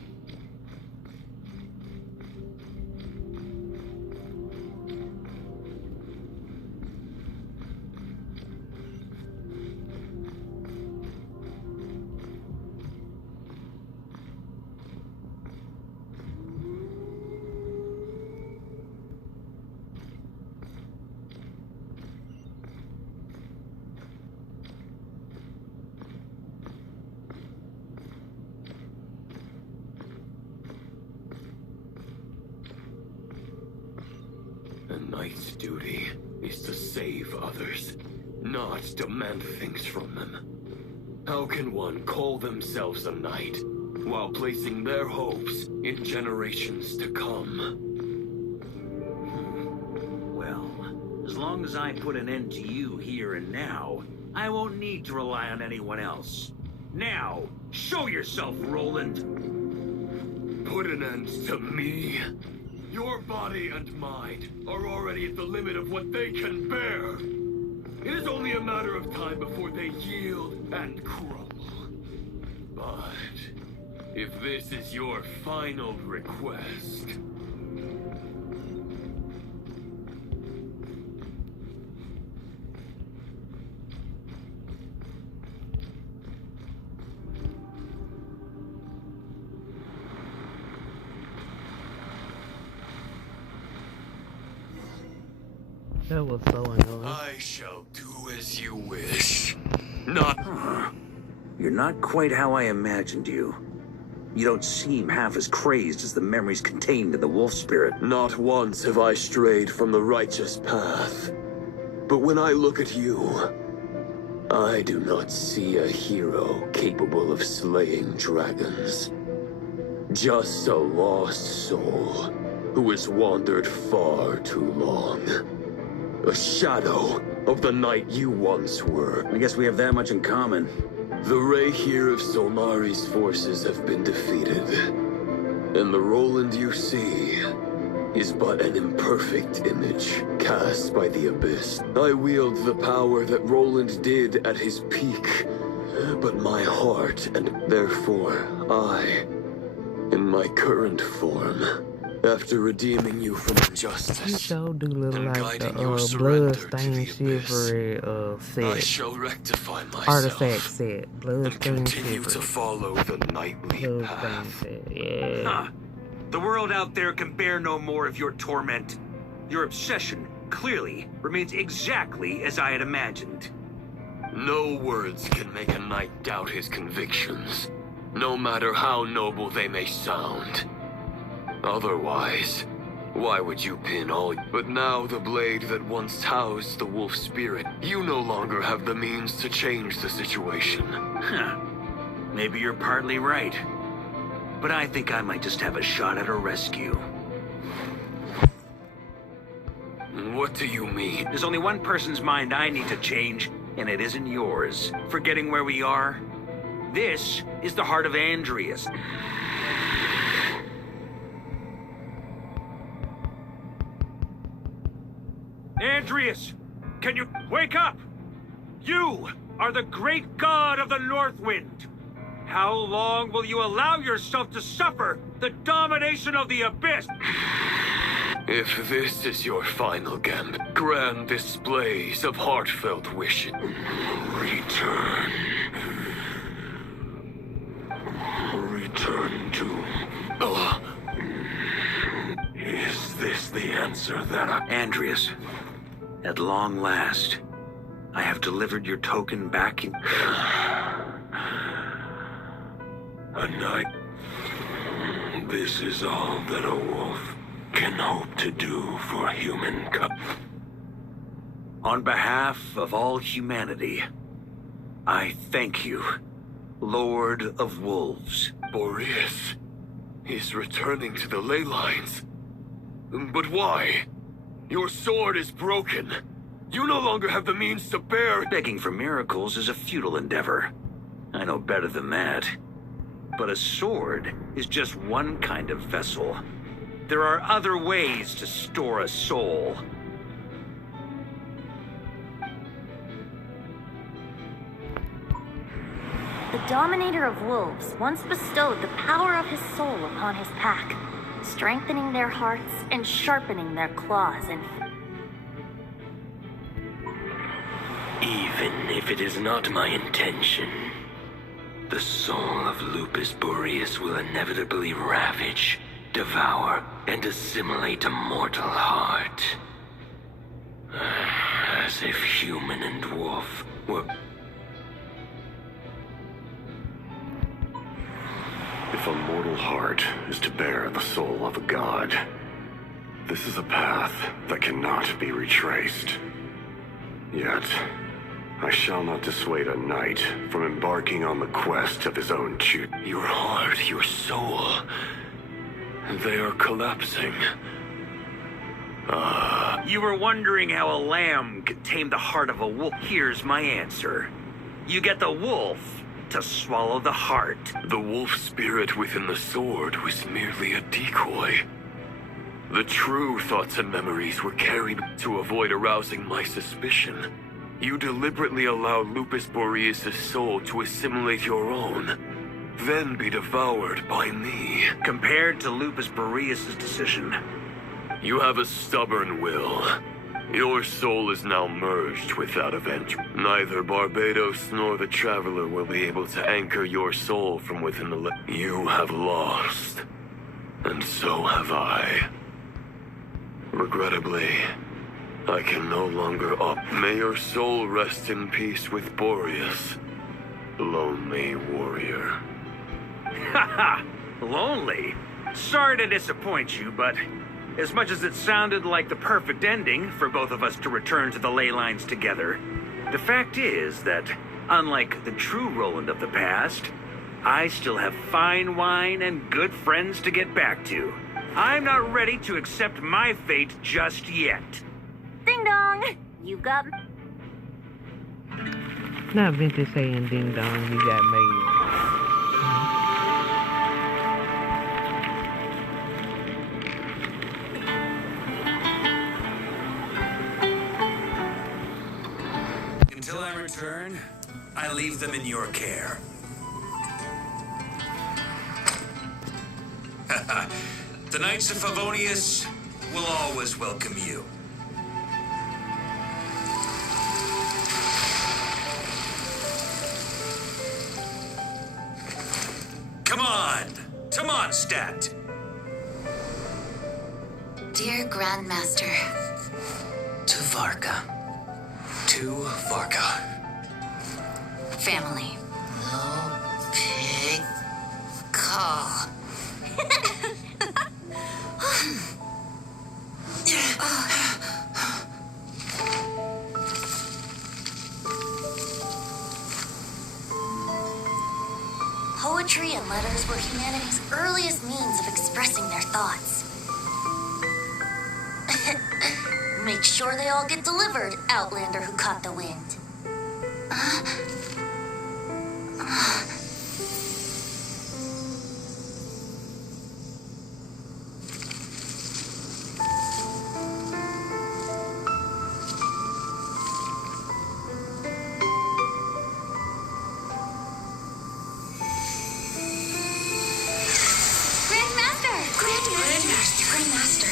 A knight's duty is to save others, not demand things from them. How can one call themselves a knight while placing their hopes in generations to come? Well, as long as I put an end to you here and now, I won't need to rely on anyone else. Now, show yourself, Roland! Put an end to me? Your body and mind are already at the limit of what they can bear. It is only a matter of time before they yield and crumble. But if this is your final request, That was so annoying. I shall do as you wish. Not. You're not quite how I imagined you. You don't seem half as crazed as the memories contained in the wolf spirit. Not once have I strayed from the righteous path. But when I look at you, I do not see a hero capable of slaying dragons. Just a lost soul who has wandered far too long. A shadow of the knight you once were. I guess we have that much in common. The Rayhir of Solmari's forces have been defeated. And the Roland you see is but an imperfect image cast by the Abyss. I wield the power that Roland did at his peak, but my heart, and therefore I, in my current form, after redeeming you from injustice, He sure do look and like guiding the your surrender to bloodstained the chivalry I set. shall rectify myself Artifact set. and Bloodstained continue to chivalry. follow the knightly Bloodstained path. set. Yeah. Huh. The world out there can bear no more of your torment. Your obsession, clearly, remains exactly as I had imagined. No words can make a knight doubt his convictions, no matter how noble they may sound. Otherwise, why would you pin all? But now the blade that once housed the wolf spirit, you no longer have the means to change the situation. Huh. Maybe you're partly right. But I think I might just have a shot at a rescue. What do you mean? There's only one person's mind I need to change, and it isn't yours. Forgetting where we are? This is the heart of Andreas. Andreas! Can you wake up? You are the great god of the Northwind. How long will you allow yourself to suffer the domination of the Abyss? If this is your final gambit, grand displays of heartfelt wishing, return. Return to... Is this the answer that I... Andreas, at long last, I have delivered your token back in... A night. This is all that a wolf can hope to do for humankind. On behalf of all humanity, I thank you, Lord of Wolves. Boreas is returning to the ley lines. But why? Your sword is broken. You no longer have the means to bear... Begging for miracles is a futile endeavor. I know better than that. But a sword is just one kind of vessel. There are other ways to store a soul. The Dominator of Wolves once bestowed the power of his soul upon his pack, strengthening their hearts and sharpening their claws and... Even if it is not my intention, the soul of Lupus Boreas will inevitably ravage, devour, and assimilate a mortal heart. As if human and wolf were... If a mortal heart is to bear the soul of a god, this is a path that cannot be retraced. Yet, I shall not dissuade a knight from embarking on the quest of his own choosing. Your heart, your soul, they are collapsing. You were wondering how a lamb could tame the heart of a wolf. Here's my answer. You get the wolf to swallow the heart. The wolf spirit within the sword was merely a decoy. The true thoughts and memories were carried to avoid arousing my suspicion. You deliberately allow Lupus Boreas' soul to assimilate your own, then be devoured by me. Compared to Lupus Boreas' decision, you have a stubborn will. Your soul is now merged with that of Entry. Neither Barbados nor the Traveler will be able to anchor your soul from within the... You have lost, and so have I. Regrettably, I can no longer up. May your soul rest in peace with Boreas, lonely warrior. Haha! Lonely? Sorry to disappoint you, but as much as it sounded like the perfect ending for both of us to return to the ley lines together, the fact is that, unlike the true Roland of the past, I still have fine wine and good friends to get back to. I'm not ready to accept my fate just yet. Ding dong! You got... Not Vintage saying ding dong, you got mail. Until I return, I leave them in your care. The Knights of Favonius will always welcome you. Come on, to Mondstadt. Dear Grandmaster. To Varka. To Varka. Family. No pig call. Poetry and letters were humanity's earliest means of expressing their thoughts. Make sure they all get delivered, Outlander who caught the wind.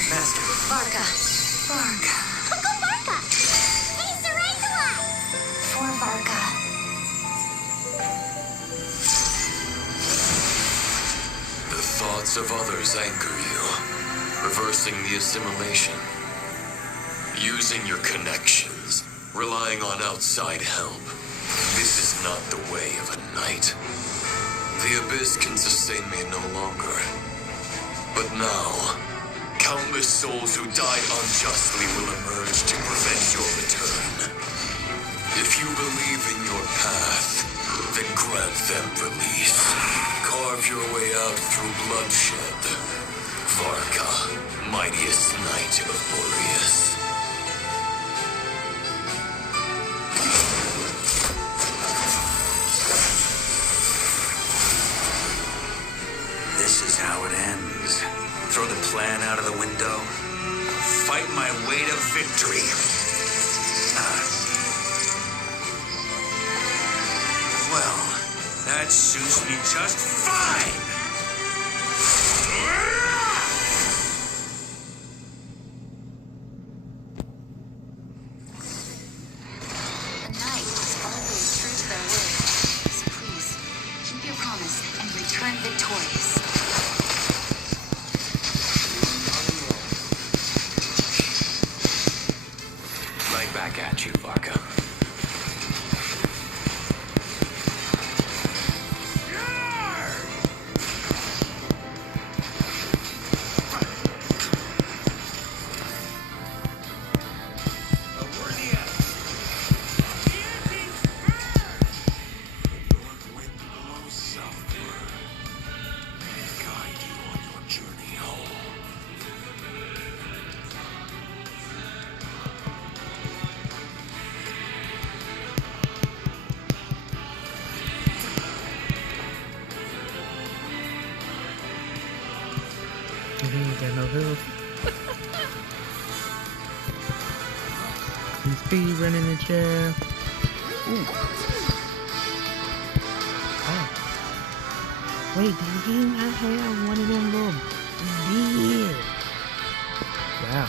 Master. Varka. Uncle Varka! Hey, Serengula! For Varka. The thoughts of others anchor you, reversing the assimilation. Using your connections, relying on outside help. This is not the way of a knight. The abyss can sustain me no longer. But now, countless souls who died unjustly will emerge to prevent your return. If you believe in your path, then grant them release. Carve your way out through bloodshed. Varka, mightiest knight of Boreas. This is how it ends. Throw the plan out of the window. Fight my way to victory. Well, that suits me just fine. The knight is always true to their word. So please, keep your promise and return victorious. Right back at you, Varka. He ain't got no health. He's speed running the chair. Ooh. Oh. Wait, did he not have one of them little... He did. Wow.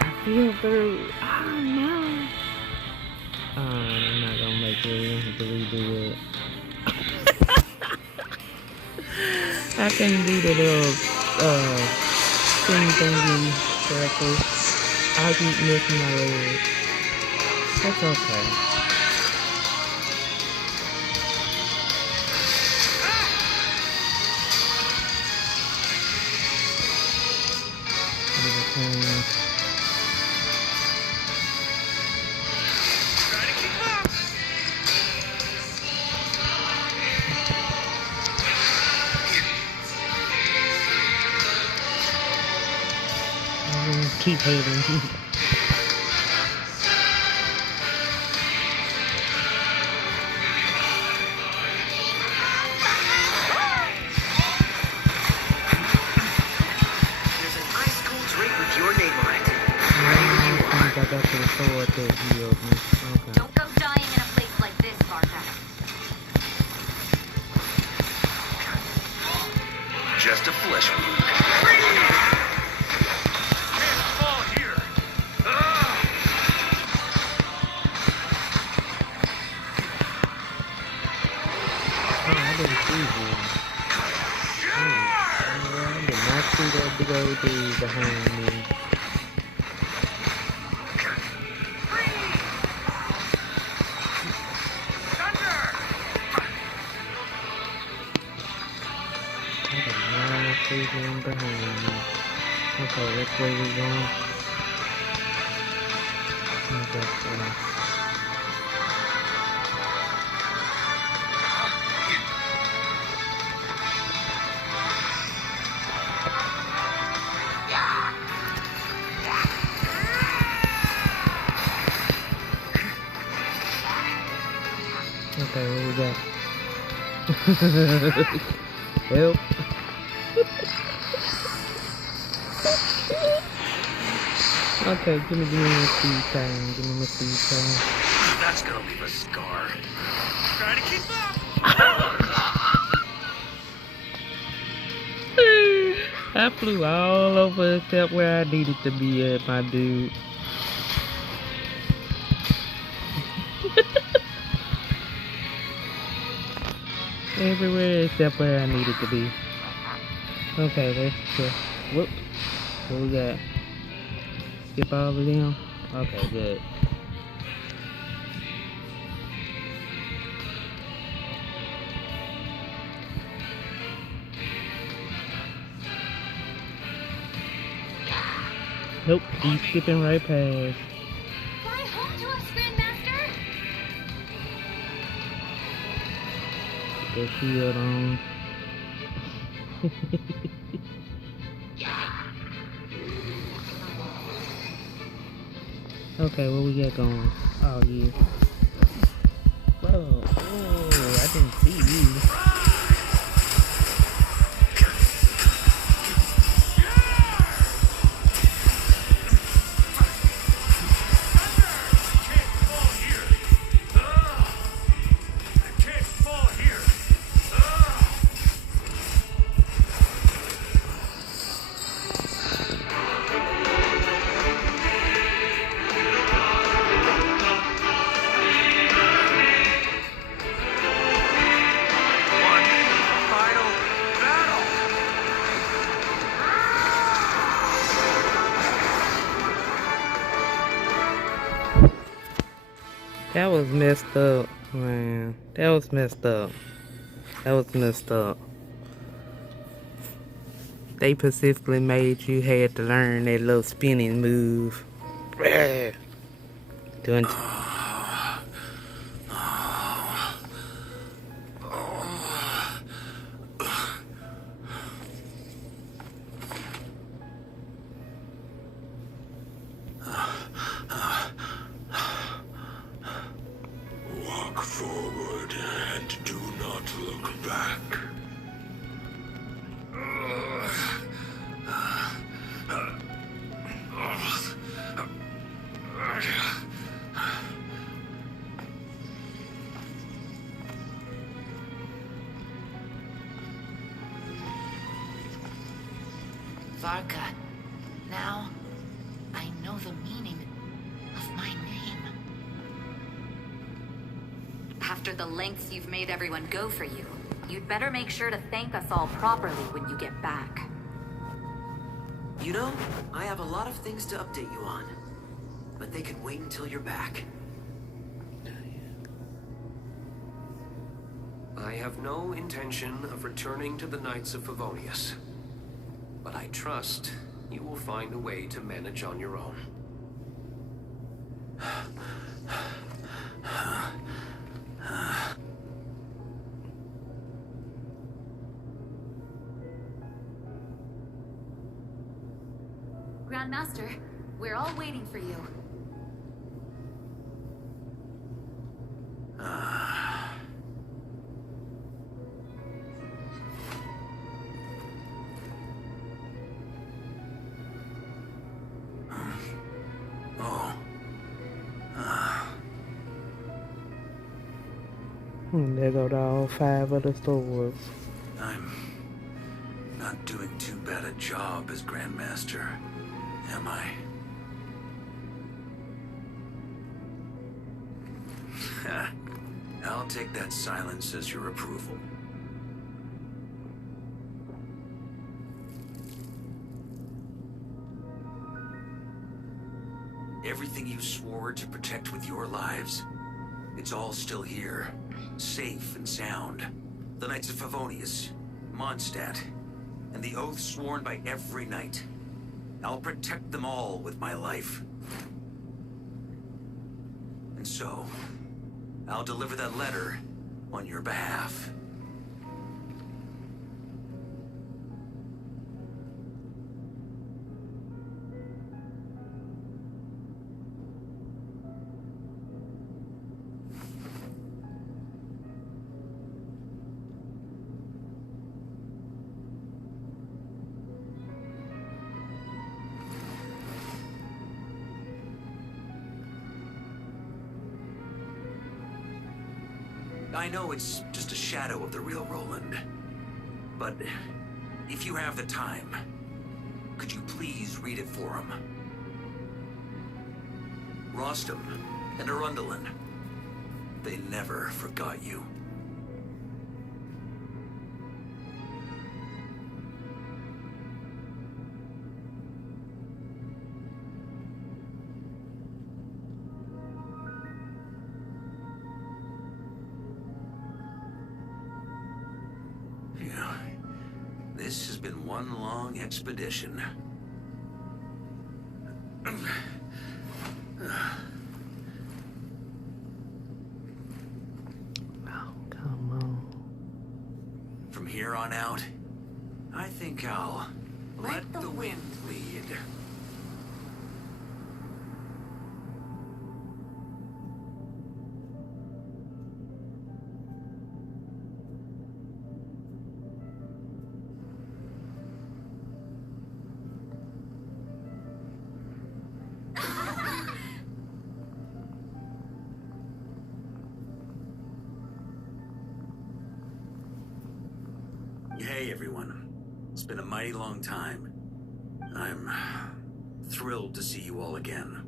I feel through. Oh no. I'm not gonna make it to redo it. I can do the little spin thingy correctly. I keep missing my leg. That's okay. Keep hating. I got to the sword that healed me. Okay. Don't go dying in a place like this, Varka. Just a flesh wound. Can't fall here. Oh, I didn't see him. I did not see that big old dude behind me. See him behind me. Okay, which way we going? Okay, what we got? Help. Okay, give me my speed time. Give me my speed time. That's gonna leave a scar. Trying to keep up. I flew all over except where I needed to be at, my dude. Everywhere except where I needed to be. Okay, let's go. Whoop. What we got? Skip all of them? Okay, good. Nope, he's skipping right past. Fly home to us, Grandmaster! Get that shield on. Okay, what we got going? Oh, yeah. Whoa, oh, I didn't see you. That was messed up, man. That was messed up. That was messed up. They specifically made you had to learn that little spinning move. Doing Walk forward and do not look back. Varka, now I know the meaning of my name. After the lengths you've made everyone go for you, You'd better make sure to thank us all properly when you get back. You know, I have a lot of things to update you on. But they can wait until you're back. I have no intention of returning to the Knights of Favonius. But I trust you will find a way to manage on your own. Grandmaster, we're all waiting for you. There go all 5 of the swords. I'm not doing too bad a job as Grandmaster, am I? I'll take that silence as your approval. Everything you swore to protect with your lives, it's all still here, safe and sound. The Knights of Favonius, Mondstadt, and the oath sworn by every knight. I'll protect them all with my life. And so, I'll deliver that letter on your behalf. I know it's just a shadow of the real Roland, but if you have the time, could you please read it for him? Rostam and Arundelen, they never forgot you. This has been one long expedition. Oh, come on. From here on out, I think I'll let the wind lead. Hey, everyone. It's been a mighty long time. I'm thrilled to see you all again.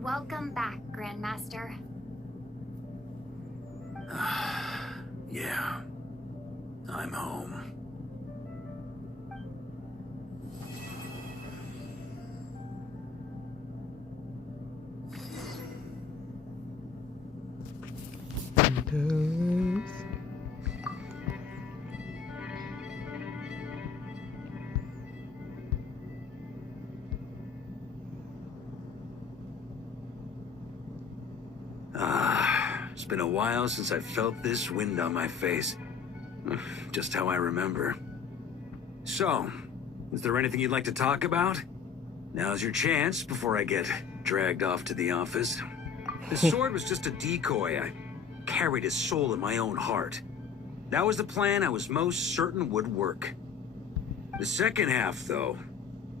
Welcome back, Grandmaster. Yeah, I'm home. It's been a while since I felt this wind on my face. Just how I remember. So, is there anything you'd like to talk about? Now's your chance before I get dragged off to the office. The sword was just a decoy. I carried his soul in my own heart. That was the plan I was most certain would work. The second half, though,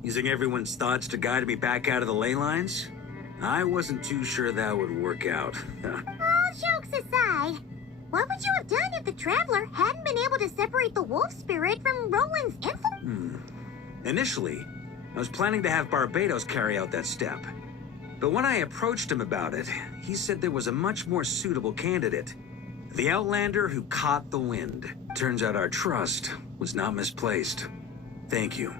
using everyone's thoughts to guide me back out of the ley lines, I wasn't too sure that would work out. All jokes aside, what would you have done if the Traveler hadn't been able to separate the wolf spirit from Roland's influence? Initially, I was planning to have Barbados carry out that step. But when I approached him about it, he said there was a much more suitable candidate. The Outlander who caught the wind. Turns out our trust was not misplaced. Thank you.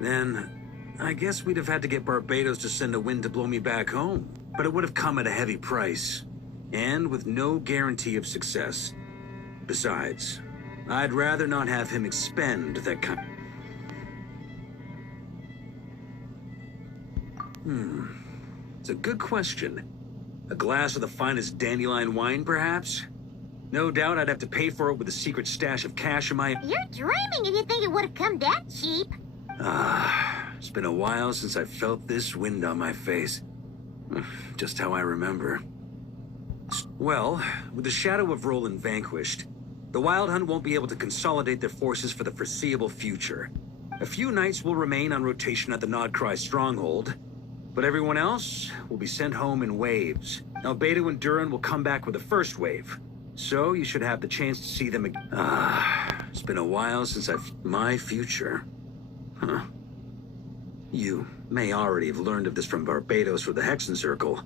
Then, I guess we'd have had to get Barbados to send a wind to blow me back home. But it would have come at a heavy price. And with no guarantee of success. Besides, I'd rather not have him expend that kind... It's a good question. A glass of the finest dandelion wine, perhaps? No doubt I'd have to pay for it with a secret stash of cash in my... You're dreaming if you think it would have come that cheap. It's been a while since I felt this wind on my face. Just how I remember. Well, with the shadow of Roland vanquished, the Wild Hunt won't be able to consolidate their forces for the foreseeable future. A few knights will remain on rotation at the Nodcry stronghold, but everyone else will be sent home in waves. Albedo and Duran will come back with the first wave, so you should have the chance to see them again. It's been a while since my future. Huh. You may already have learned of this from Barbados or the Hexen Circle,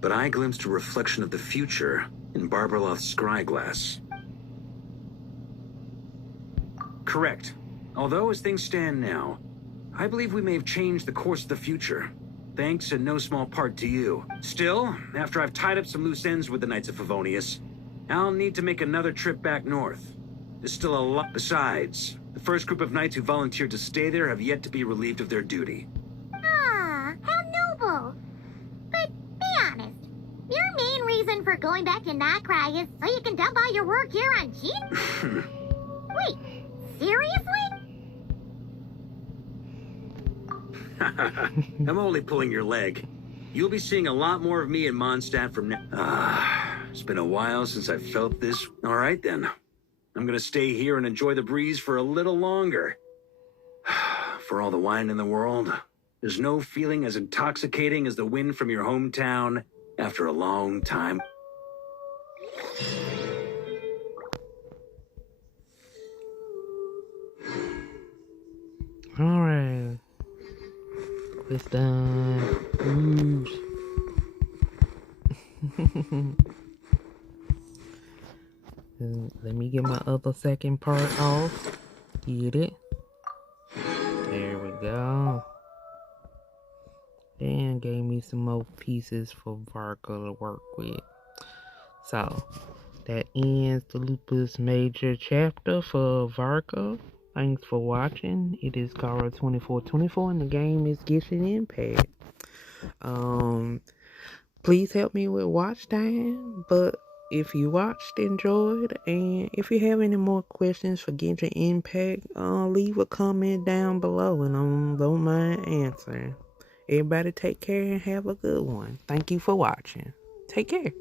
but I glimpsed a reflection of the future in Barbarloth's scryglass. Correct. Although as things stand now, I believe we may have changed the course of the future. Thanks in no small part to you. Still, after I've tied up some loose ends with the Knights of Favonius, I'll need to make another trip back north. There's still a lot. Besides, the first group of knights who volunteered to stay there have yet to be relieved of their duty. Ah, how noble. But be honest, your main reason for going back to Nodcry is so you can dump all your work here on Jin? Wait, seriously? I'm only pulling your leg. You'll be seeing a lot more of me in Mondstadt from now. It's been a while since I felt this. All right, then. I'm gonna stay here and enjoy the breeze for a little longer. For all the wine in the world, there's no feeling as intoxicating as the wind from your hometown after a long time. All right. It's done. Let me get my other second part off. Get it. There we go. And gave me some more pieces for Varka to work with. So, that ends the Lupus Major chapter for Varka. Thanks for watching. It is Gara 2424 and the game is Genshin Impact. Please help me with watch time, but if you watched, enjoyed, and if you have any more questions for Genshin Impact, leave a comment down below and I don't mind answering. Everybody take care and have a good one. Thank you for watching. Take care.